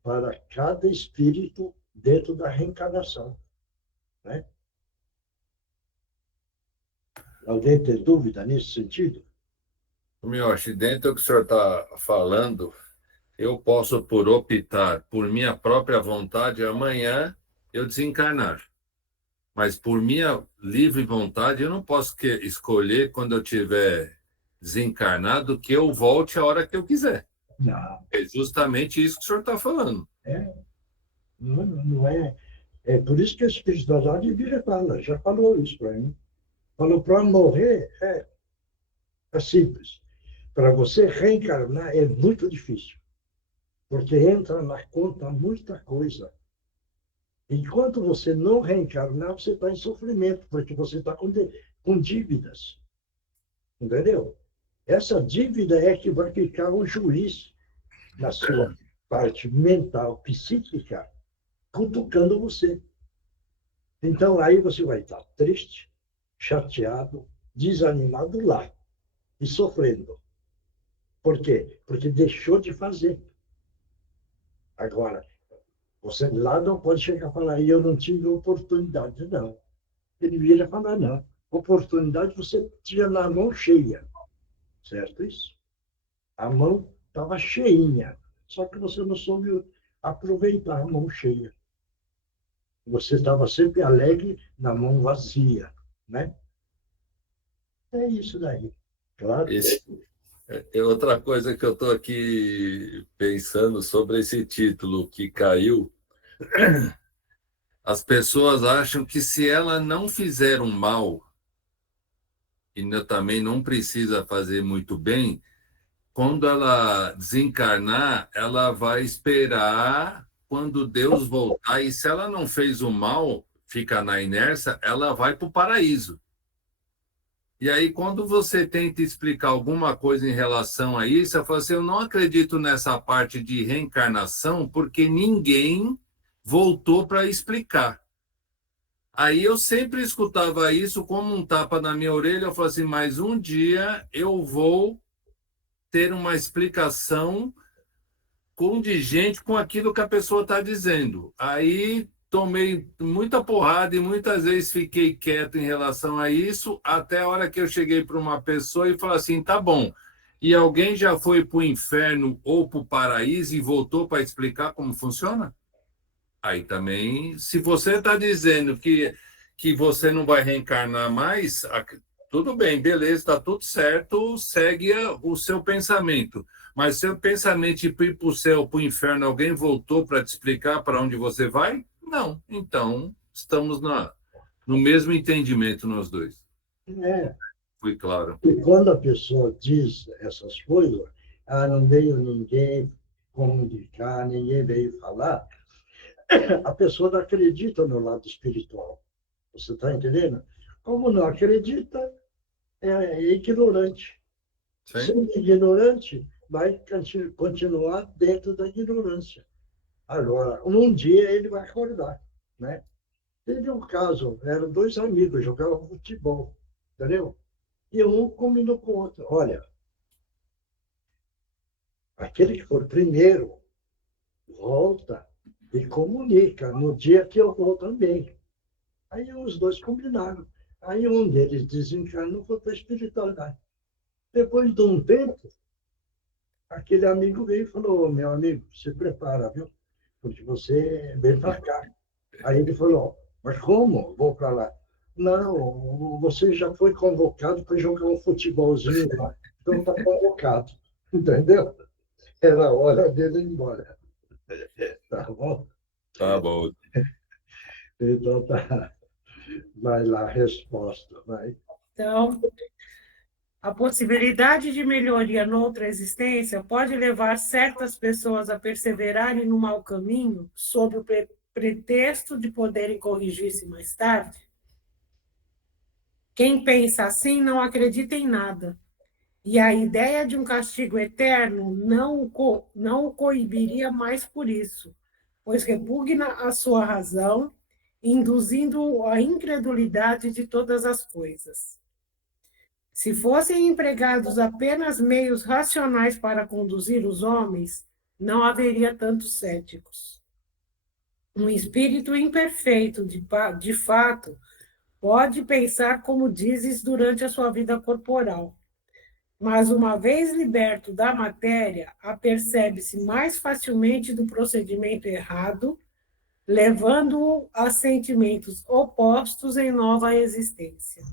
para cada espírito dentro da reencarnação. Né? Alguém tem dúvida nesse sentido? Miyoshi, dentro do que o senhor está falando, eu posso, por optar por minha própria vontade, amanhã eu desencarnar. Mas por minha livre vontade, eu não posso escolher, quando eu tiver desencarnado, que eu volte a hora que eu quiser. Não. É justamente isso que o senhor está falando. Não é. É por isso que a espiritualidade vira fala, já falou isso para mim. Falou, para morrer é simples. Para você reencarnar é muito difícil. Porque entra na conta muita coisa. Enquanto você não reencarnar, você está em sofrimento, porque você está com dívidas. Entendeu? Essa dívida é que vai ficar um juiz na sua parte mental, psíquica, cutucando você. Então, aí você vai estar triste, chateado, desanimado lá e sofrendo. Por quê? Porque deixou de fazer. Agora, você lá não pode chegar e falar, eu não tive oportunidade. Não. Ele vira falar, não. Oportunidade você tinha na mão cheia. Certo isso? A mão estava cheinha. Só que você não soube aproveitar a mão cheia. Você estava sempre alegre na mão vazia. Né? É isso daí. Claro. É outra coisa que eu estou aqui pensando sobre esse título que caiu. As pessoas acham que se ela não fizer um mal, e também não precisa fazer muito bem, quando ela desencarnar, ela vai esperar quando Deus voltar, e se ela não fez o mal, fica na inércia, ela vai para o paraíso. E aí, quando você tenta explicar alguma coisa em relação a isso, eu falo assim, eu não acredito nessa parte de reencarnação, porque ninguém voltou para explicar. Aí eu sempre escutava isso como um tapa na minha orelha, eu falo assim, mas um dia eu vou ter uma explicação condigente com aquilo que a pessoa está dizendo. Aí tomei muita porrada e muitas vezes fiquei quieto em relação a isso, até a hora que eu cheguei para uma pessoa e falei assim, tá bom, e alguém já foi para o inferno ou para o paraíso e voltou para explicar como funciona? Aí também, se você está dizendo que você não vai reencarnar mais, tudo bem, beleza, está tudo certo, segue o seu pensamento. Mas seu pensamento de ir para o céu, para o inferno, alguém voltou para te explicar para onde você vai? Não. Então, estamos no mesmo entendimento nós dois. Foi claro. E quando a pessoa diz essas coisas, não veio ninguém comunicar, ninguém veio falar, a pessoa não acredita no lado espiritual. Você está entendendo? Como não acredita, é ignorante. Sim. Sendo ignorante, vai continuar dentro da ignorância. Agora, um dia ele vai acordar, né? Teve um caso, eram dois amigos, jogavam futebol, entendeu? E um combinou com o outro, olha, aquele que for primeiro, volta e comunica no dia que eu vou também. Aí os dois combinaram. Aí um deles desencarnou, foi para a espiritualidade. Depois de um tempo, aquele amigo veio e falou, meu amigo, se prepara, viu? Porque você vem para cá. Aí ele falou, mas como? Vou para lá. Não, você já foi convocado para jogar um futebolzinho lá. Então está convocado. Entendeu? Era a hora dele ir embora. Tá bom? Tá bom. Então tá. Vai lá a resposta, vai. Então, a possibilidade de melhoria noutra existência pode levar certas pessoas a perseverarem no mau caminho sob o pretexto de poderem corrigir-se mais tarde? Quem pensa assim não acredita em nada. E a ideia de um castigo eterno não o coibiria mais por isso, pois repugna a sua razão, induzindo a incredulidade de todas as coisas. Se fossem empregados apenas meios racionais para conduzir os homens, não haveria tantos céticos. Um espírito imperfeito, de fato, pode pensar como dizes durante a sua vida corporal, mas uma vez liberto da matéria, apercebe-se mais facilmente do procedimento errado, levando-o a sentimentos opostos em nova existência.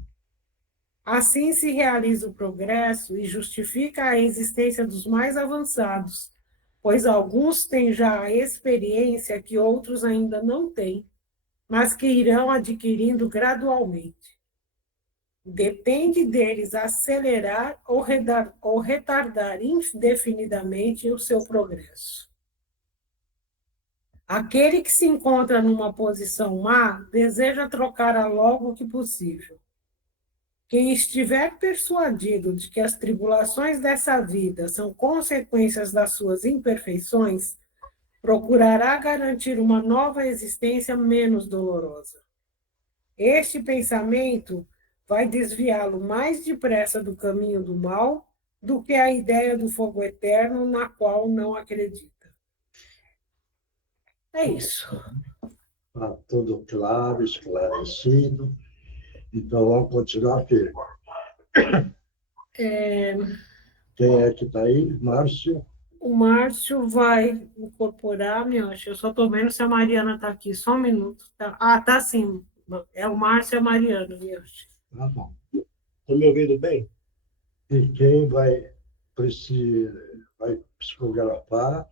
Assim se realiza o progresso e justifica a existência dos mais avançados, pois alguns têm já a experiência que outros ainda não têm, mas que irão adquirindo gradualmente. Depende deles acelerar ou retardar indefinidamente o seu progresso. Aquele que se encontra numa posição má deseja trocá-la logo que possível. Quem estiver persuadido de que as tribulações dessa vida são consequências das suas imperfeições, procurará garantir uma nova existência menos dolorosa. Este pensamento vai desviá-lo mais depressa do caminho do mal do que a ideia do fogo eterno na qual não acredita. É isso. Está tudo claro, esclarecido. Então, vamos continuar firme. Quem é que está aí? Márcio? O Márcio vai incorporar, eu só estou vendo se a Mariana está aqui, só um minuto. Tá? Ah, está sim. É o Márcio e a Mariana, Miocha. Tá bom. Estão me ouvindo bem? E quem vai psicografar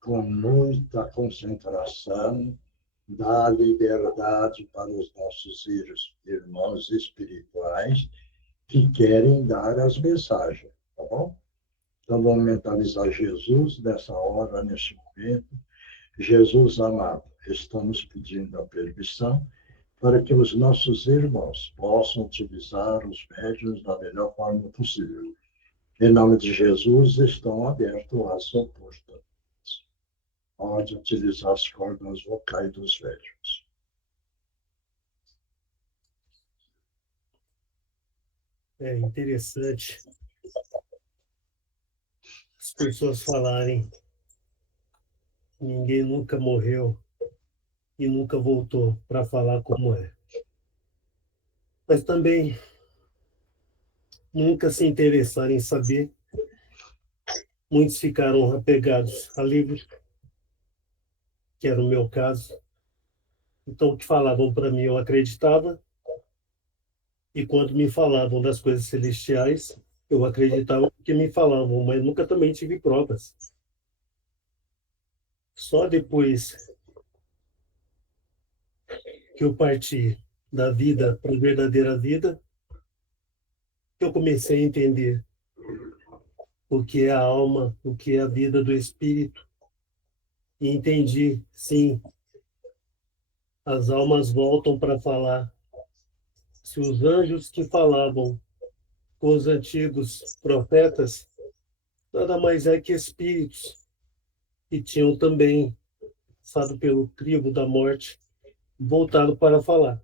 com muita concentração, dá liberdade para os nossos irmãos espirituais que querem dar as mensagens, tá bom? Então, vamos mentalizar Jesus nessa hora, nesse momento. Jesus amado, estamos pedindo a permissão para que os nossos irmãos possam utilizar os médiuns da melhor forma possível. Em nome de Jesus, estão abertos as oportunidades. Pode utilizar as cordas vocais dos médiuns. É interessante as pessoas falarem que ninguém nunca morreu e nunca voltou para falar como é. Mas também nunca se interessaram em saber. Muitos ficaram apegados a livros, que era o meu caso. Então, o que falavam para mim, eu acreditava. E quando me falavam das coisas celestiais, eu acreditava que me falavam, mas nunca também tive provas. Só depois que eu parti da vida para a verdadeira vida, eu comecei a entender o que é a alma, o que é a vida do espírito. E entendi, sim, as almas voltam para falar. Se os anjos que falavam com os antigos profetas, nada mais é que espíritos, que tinham também, passado pelo crivo da morte, voltado para falar.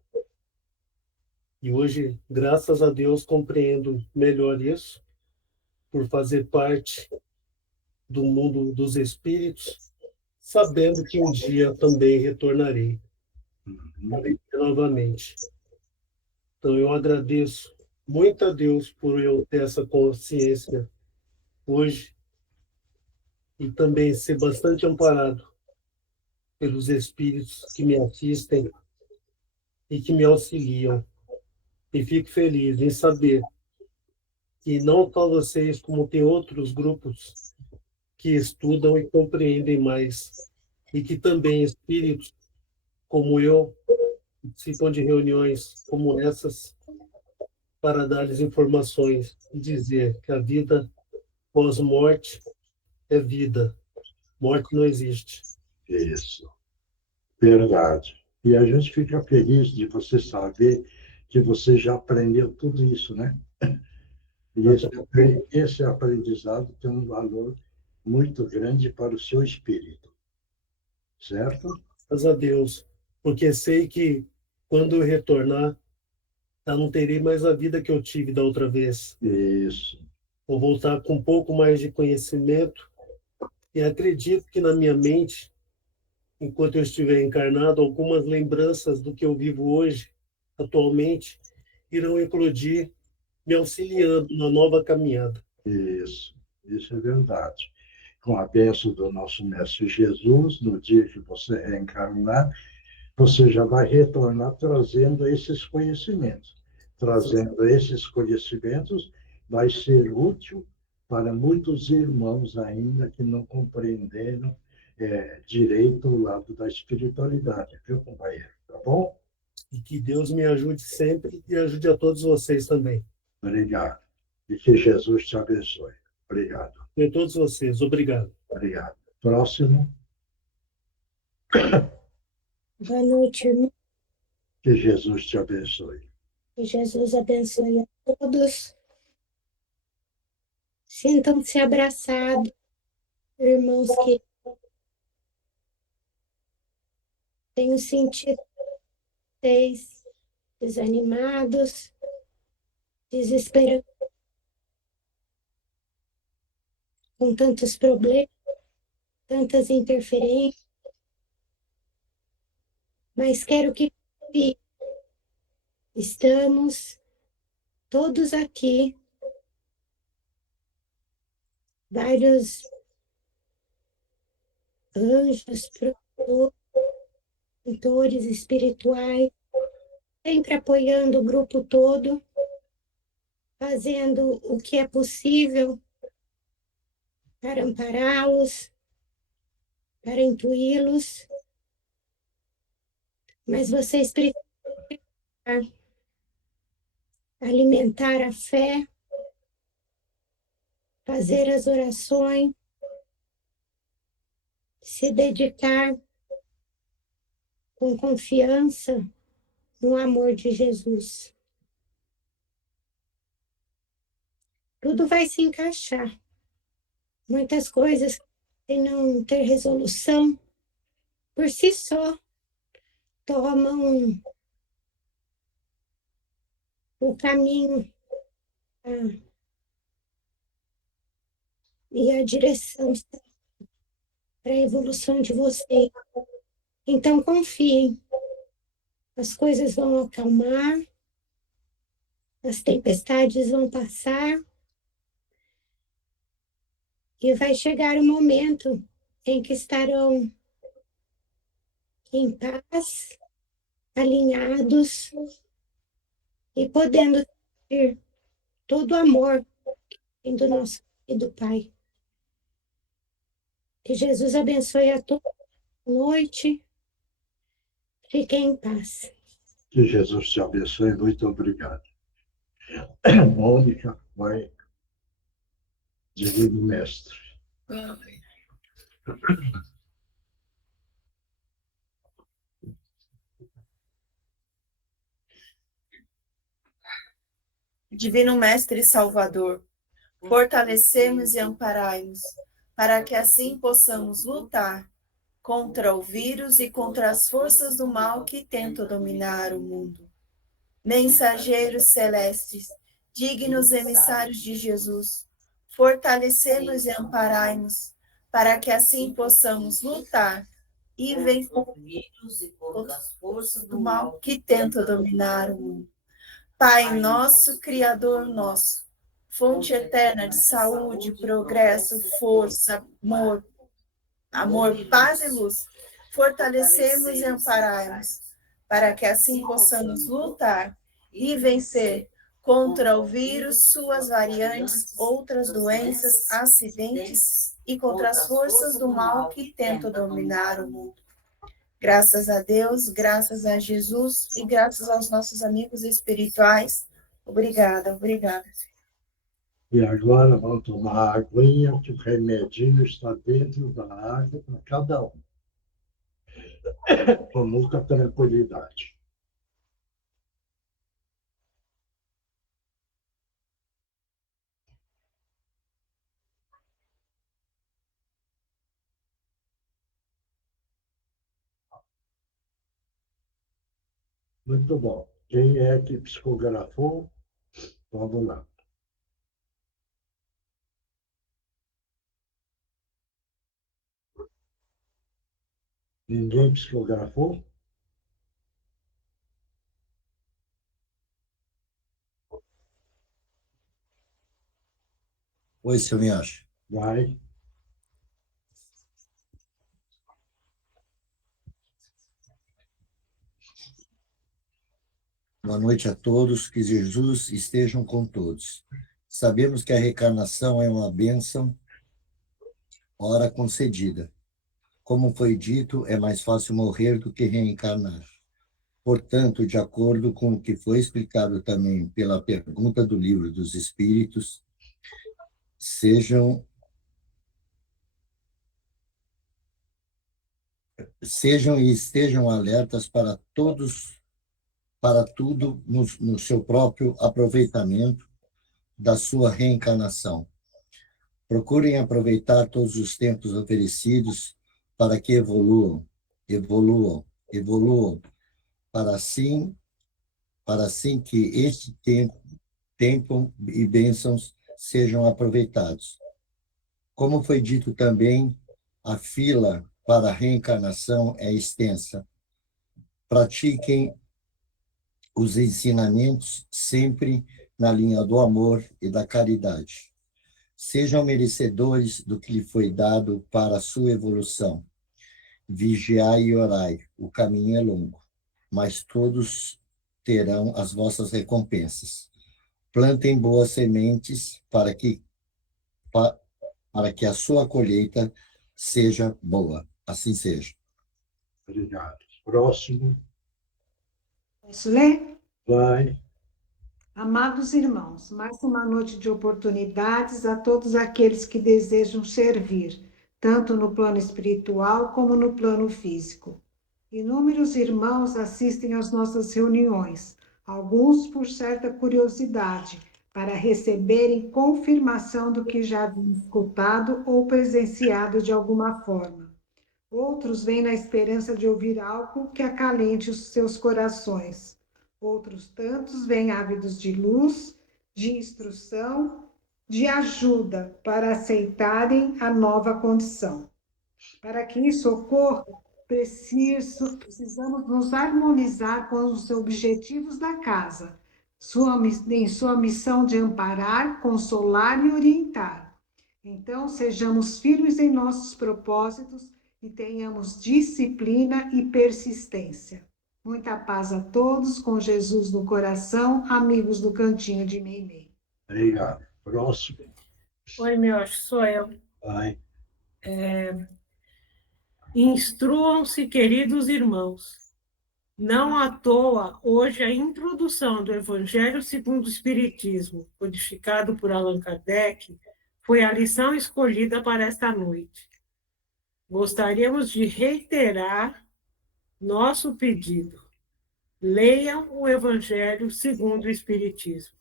E hoje, graças a Deus, compreendo melhor isso, por fazer parte do mundo dos espíritos, sabendo que um dia também retornarei novamente. Então, eu agradeço muito a Deus por eu ter essa consciência hoje e também ser bastante amparado pelos espíritos que me assistem e que me auxiliam. E fico feliz em saber que não só vocês, como tem outros grupos que estudam e compreendem mais, e que também espíritos como eu participam de reuniões como essas para dar-lhes informações e dizer que a vida pós-morte é vida, morte não existe. Isso, verdade. E a gente fica feliz de você saber que você já aprendeu tudo isso, né? E esse aprendizado tem um valor muito grande para o seu espírito, certo? Graças a Deus, porque sei que quando eu retornar, eu não terei mais a vida que eu tive da outra vez. Isso. Vou voltar com um pouco mais de conhecimento e acredito que na minha mente, enquanto eu estiver encarnado, algumas lembranças do que eu vivo hoje, atualmente, irão eclodir, me auxiliando na nova caminhada. Isso é verdade. Com a bênção do nosso Mestre Jesus, no dia que você reencarnar, você já vai retornar trazendo esses conhecimentos. Trazendo esses conhecimentos vai ser útil para muitos irmãos ainda que não compreenderam direito o lado da espiritualidade, viu, companheiro? Tá bom? E que Deus me ajude sempre e ajude a todos vocês também. Obrigado. E que Jesus te abençoe. Obrigado. E a todos vocês, obrigado. Obrigado. Próximo. Boa noite, irmão. Que Jesus te abençoe. Que Jesus abençoe a todos. Sintam-se abraçados, irmãos que tenho sentido vocês desanimados, desesperados, com tantos problemas, tantas interferências. Mas quero que estamos todos aqui, vários anjos, mentores espirituais, sempre apoiando o grupo todo, fazendo o que é possível para ampará-los, para intuí-los, mas vocês precisam alimentar a fé, fazer as orações, se dedicar com confiança no amor de Jesus. Tudo vai se encaixar. Muitas coisas que não ter resolução, por si só, tomam o caminho e a direção para a evolução de vocês. Então, confiem. As coisas vão acalmar, as tempestades vão passar e vai chegar o momento em que estarão em paz, alinhados e podendo sentir todo o amor do nosso querido Pai. Que Jesus abençoe a todos. Boa noite. Fiquem em paz. Que Jesus te abençoe. Muito obrigado. Mônica vai Divino Mestre. Divino Mestre e Salvador, fortalecemos e amparai-nos, para que assim possamos lutar contra o vírus e contra as forças do mal que tentam dominar o mundo. Mensageiros celestes, dignos emissários de Jesus, fortalecemos e amparai-nos, para que assim possamos lutar e vencer o vírus e contra as forças do mal que tentam dominar o mundo. Pai nosso, Criador nosso, fonte eterna de saúde, progresso, força, amor, amor, paz e luz, fortalecemos e amparai-nos, para que assim possamos lutar e vencer contra o vírus, suas variantes, outras doenças, acidentes e contra as forças do mal que tentam dominar o mundo. Graças a Deus, graças a Jesus e graças aos nossos amigos espirituais. Obrigada, obrigada. E agora vamos tomar a aguinha, que o remedinho está dentro da água para cada um. Com muita tranquilidade. Muito bom. Quem é que psicografou? Vamos lá. Ninguém psicografou? Oi, seu Miyashi. Vai. Boa noite a todos, que Jesus esteja com todos. Sabemos que a reencarnação é uma bênção, ora concedida. Como foi dito, é mais fácil morrer do que reencarnar. Portanto, de acordo com o que foi explicado também pela pergunta do Livro dos Espíritos, sejam e estejam alertas para tudo no seu próprio aproveitamento da sua reencarnação. Procurem aproveitar todos os tempos oferecidos para que evoluam, para assim que este tempo e bênçãos sejam aproveitados. Como foi dito também, a fila para a reencarnação é extensa. Pratiquem os ensinamentos sempre na linha do amor e da caridade. Sejam merecedores do que lhe foi dado para a sua evolução. Vigiai e orai, o caminho é longo, mas todos terão as vossas recompensas. Plantem boas sementes para que a sua colheita seja boa. Assim seja. Obrigado. Próximo. Posso ler? Vai. Amados irmãos, mais uma noite de oportunidades a todos aqueles que desejam servir, tanto no plano espiritual como no plano físico. Inúmeros irmãos assistem às nossas reuniões, alguns por certa curiosidade, para receberem confirmação do que já haviam escutado ou presenciado de alguma forma. Outros vêm na esperança de ouvir algo que acalente os seus corações. Outros tantos vêm ávidos de luz, de instrução, de ajuda para aceitarem a nova condição. Para que isso ocorra, precisamos nos harmonizar com os objetivos da casa, em sua missão de amparar, consolar e orientar. Então, sejamos firmes em nossos propósitos e tenhamos disciplina e persistência. Muita paz a todos, com Jesus no coração, amigos do Cantinho de Meimei. Obrigado. Próximo. Oi, Miyashi, sou eu. Vai. Instruam-se, queridos irmãos. Não à toa, hoje, a introdução do Evangelho segundo o Espiritismo, codificado por Allan Kardec, foi a lição escolhida para esta noite. Gostaríamos de reiterar nosso pedido. Leiam o Evangelho segundo o Espiritismo.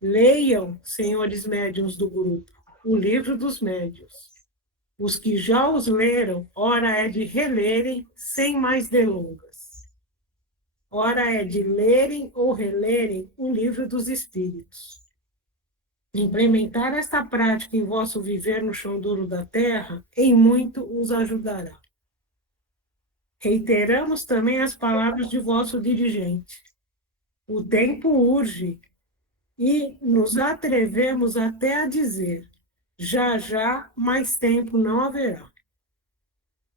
Leiam, senhores médiuns do grupo, o Livro dos Médiuns. Os que já os leram, ora é de relerem sem mais delongas. Ora é de lerem ou relerem o Livro dos Espíritos. Implementar esta prática em vosso viver no chão duro da terra, em muito os ajudará. Reiteramos também as palavras de vosso dirigente. O tempo urge e nos atrevemos até a dizer: já mais tempo não haverá.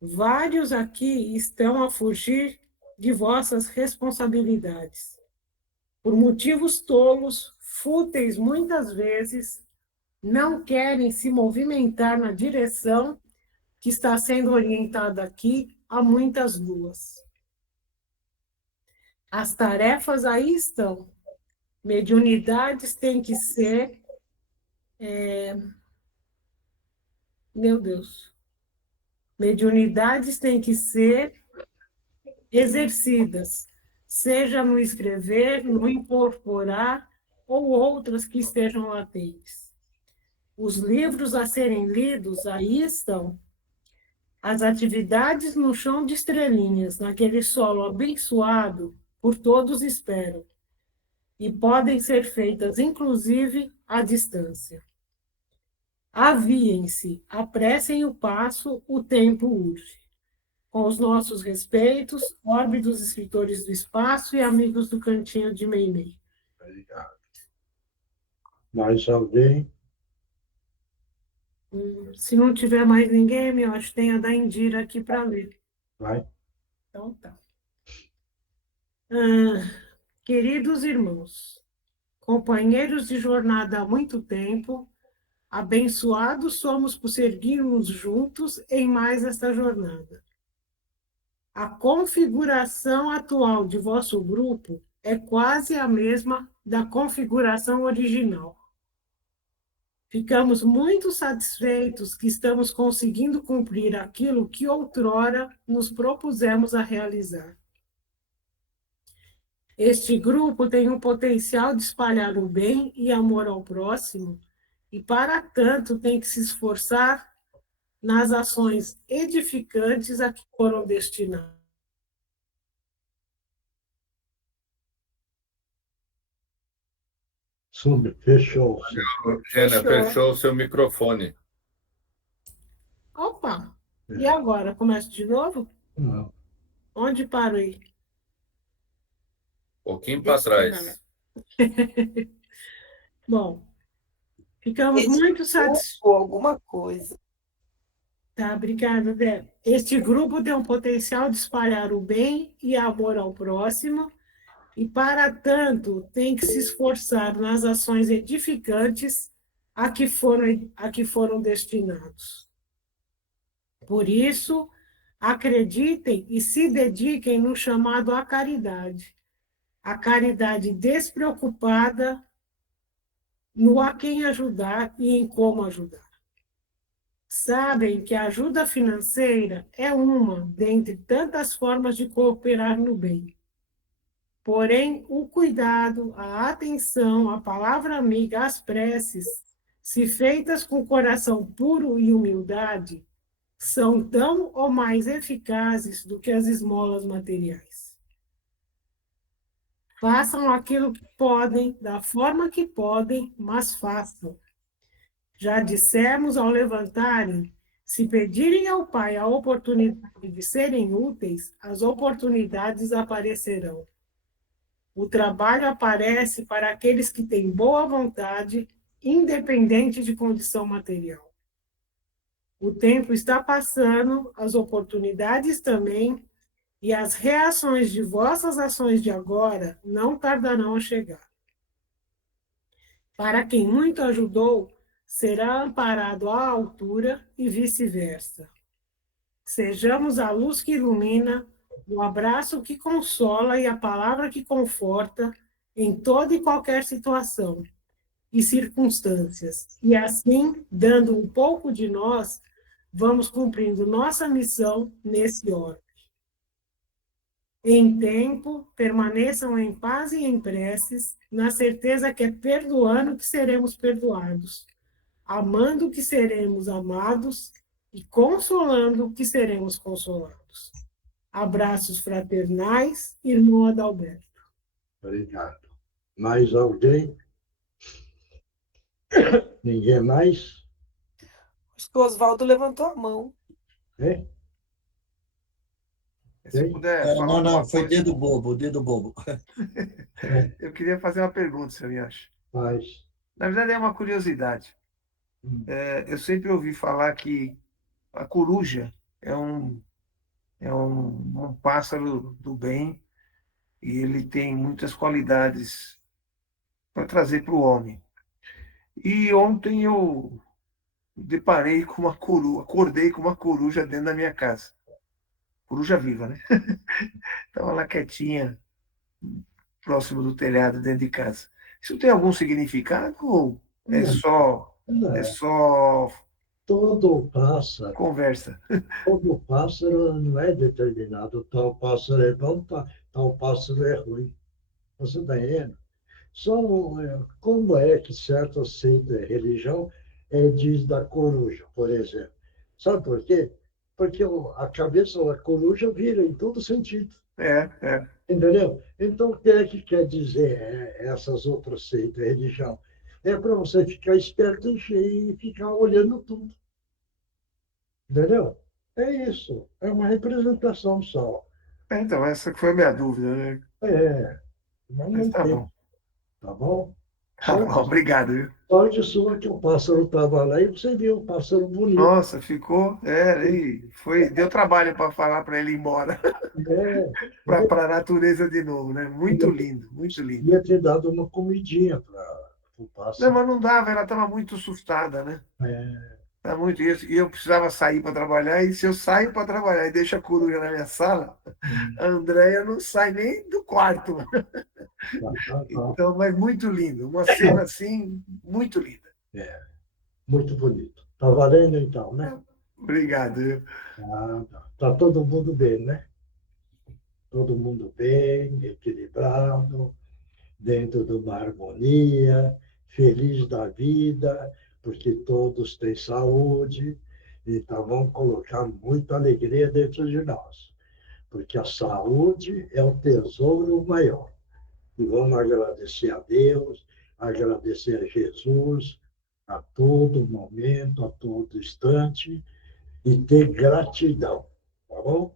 Vários aqui estão a fugir de vossas responsabilidades. Por motivos tolos, fúteis muitas vezes, não querem se movimentar na direção que está sendo orientada aqui há muitas luas. As tarefas aí estão. Mediunidades têm que ser... Meu Deus. Mediunidades têm que ser exercidas, seja no escrever, no incorporar ou outras que estejam latentes. Os livros a serem lidos aí estão. As atividades no chão de estrelinhas, naquele solo abençoado, por todos esperam, e podem ser feitas, inclusive, à distância. Aviem-se, apressem o passo, o tempo urge. Com os nossos respeitos, orbe dos escritores do espaço e amigos do cantinho de Meimei. Obrigado. Mais alguém? Se não tiver mais ninguém, eu acho que tem a da Indira aqui para ler. Vai. Então tá. Queridos irmãos, companheiros de jornada há muito tempo, abençoados somos por seguirmos juntos em mais esta jornada. A configuração atual de vosso grupo é quase a mesma da configuração original. Ficamos muito satisfeitos que estamos conseguindo cumprir aquilo que outrora nos propusemos a realizar. Este grupo tem o potencial de espalhar o bem e amor ao próximo, e para tanto tem que se esforçar nas ações edificantes a que foram destinados. Fechou. Gênia, fechou o seu microfone. Opa! E agora? Começo de novo? Não. Onde paro aí? Um pouquinho para trás. Bom, ficamos muito satisfeitos. Alguma coisa. Tá, obrigada, Dé. Este grupo tem um potencial de espalhar o bem e amor ao próximo, e, para tanto, tem que se esforçar nas ações edificantes a que foram destinados. Por isso, acreditem e se dediquem no chamado à caridade. A caridade despreocupada no a quem ajudar e em como ajudar. Sabem que a ajuda financeira é uma dentre tantas formas de cooperar no bem. Porém, o cuidado, a atenção, a palavra amiga, as preces, se feitas com coração puro e humildade, são tão ou mais eficazes do que as esmolas materiais. Façam aquilo que podem, da forma que podem, mas façam. Já dissemos ao levantarem, se pedirem ao Pai a oportunidade de serem úteis, as oportunidades aparecerão. O trabalho aparece para aqueles que têm boa vontade, independente de condição material. O tempo está passando, as oportunidades também, e as reações de vossas ações de agora não tardarão a chegar. Para quem muito ajudou, será amparado à altura e vice-versa. Sejamos a luz que ilumina, o abraço que consola e a palavra que conforta em toda e qualquer situação e circunstâncias. E assim, dando um pouco de nós, vamos cumprindo nossa missão nesse orbe. Em tempo, permaneçam em paz e em preces, na certeza que é perdoando que seremos perdoados, amando que seremos amados e consolando que seremos consolados. Abraços fraternais, irmão Adalberto. Obrigado. Mais alguém? Ninguém mais? Acho que o Oswaldo levantou a mão. É? Se puder falar Não, alguma foi coisa. dedo bobo. Eu queria fazer uma pergunta, senhor Yash. Faz. Na verdade, é uma curiosidade. Eu sempre ouvi falar que a coruja é um É um pássaro do bem e ele tem muitas qualidades para trazer para o homem. E ontem eu deparei com uma coruja, acordei com uma coruja dentro da minha casa. Coruja viva, né? Estava lá quietinha, próximo do telhado, dentro de casa. Isso tem algum significado ou é só Todo pássaro, conversa? todo pássaro não é determinado. Tal pássaro é bom, tal pássaro é ruim. Você está entendendo? Como é que certa seita e religião diz da coruja, por exemplo? Sabe por quê? Porque a cabeça da coruja vira em todo sentido. É. Entendeu? Então, o que é que quer dizer essas outras seitas e religião? É para você ficar esperto e ficar olhando tudo. Entendeu? É isso. É uma representação só. Então, essa que foi a minha dúvida, né? Mas Mas não tá tem. bom. Tá bom? Tá bom, obrigado, viu? Sorte sua que o pássaro estava lá e você viu o pássaro bonito. Nossa, ficou. Deu trabalho para falar para ele ir embora. Para a natureza de novo, né? Muito lindo, muito lindo. Ia ter dado uma comidinha para o pássaro. Não, mas não dava, ela estava muito assustada, né? Tá muito isso. E eu precisava sair para trabalhar, e se eu saio para trabalhar e deixo a coruja na minha sala, a Andréia não sai nem do quarto. Então, mas muito lindo. Uma cena assim, muito linda. Muito bonito. Tá valendo então, né? Obrigado. Viu? Tá todo mundo bem, né? Todo mundo bem, equilibrado, dentro de uma harmonia, feliz da vida, porque todos têm saúde. Então, vamos colocar muita alegria dentro de nós, porque a saúde é o tesouro maior. E vamos agradecer a Deus, agradecer a Jesus, a todo momento, a todo instante, e ter gratidão, tá bom?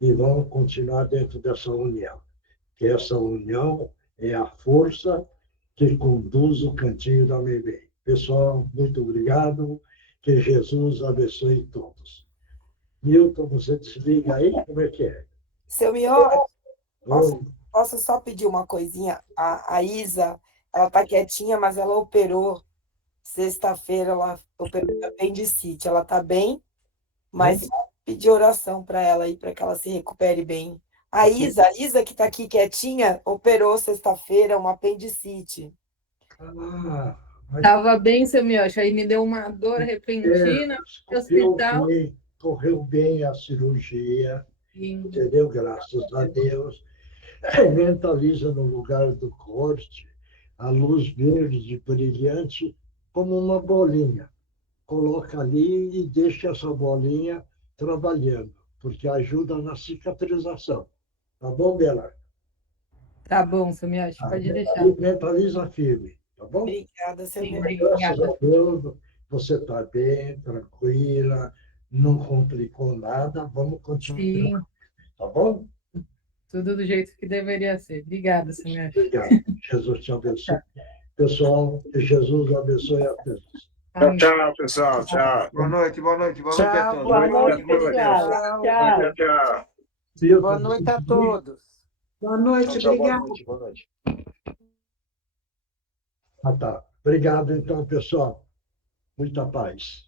E vamos continuar dentro dessa união, que essa união é a força que conduz o cantinho da Meimei. Pessoal, muito obrigado, que Jesus abençoe todos. Milton, você desliga aí? Como é que é? Seu Miotti, posso só pedir uma coisinha? A Isa, ela está quietinha, mas ela operou sexta-feira, ela operou apendicite. Ela está bem, mas pedir oração para ela aí, para que ela se recupere bem. A Isa que está aqui quietinha, operou sexta-feira uma apendicite. Estava bem, seu Miotti, aí me deu uma dor repentina no hospital. Correu bem a cirurgia, entendeu? Graças a Deus. Mentaliza no lugar do corte a luz verde brilhante como uma bolinha. Coloca ali e deixa essa bolinha trabalhando, porque ajuda na cicatrização. Tá bom, Bela? Tá bom, seu Miotti, pode deixar. Mentaliza firme, tá bom? Obrigada, seu Miotti. Graças a Deus, você está bem, tranquila, não complicou nada, vamos continuar. Sim. Tá bom? Tudo do jeito que deveria ser. Obrigada, seu Miotti. Obrigado. Jesus te abençoe. Pessoal, que Jesus abençoe a todos. Tchau, pessoal. Tchau. Boa noite a todos. Boa noite, obrigada. Tchau. Boa noite a todos. Boa noite, Tchau, obrigada. boa noite. Tá. Obrigado, então, pessoal. Muita paz.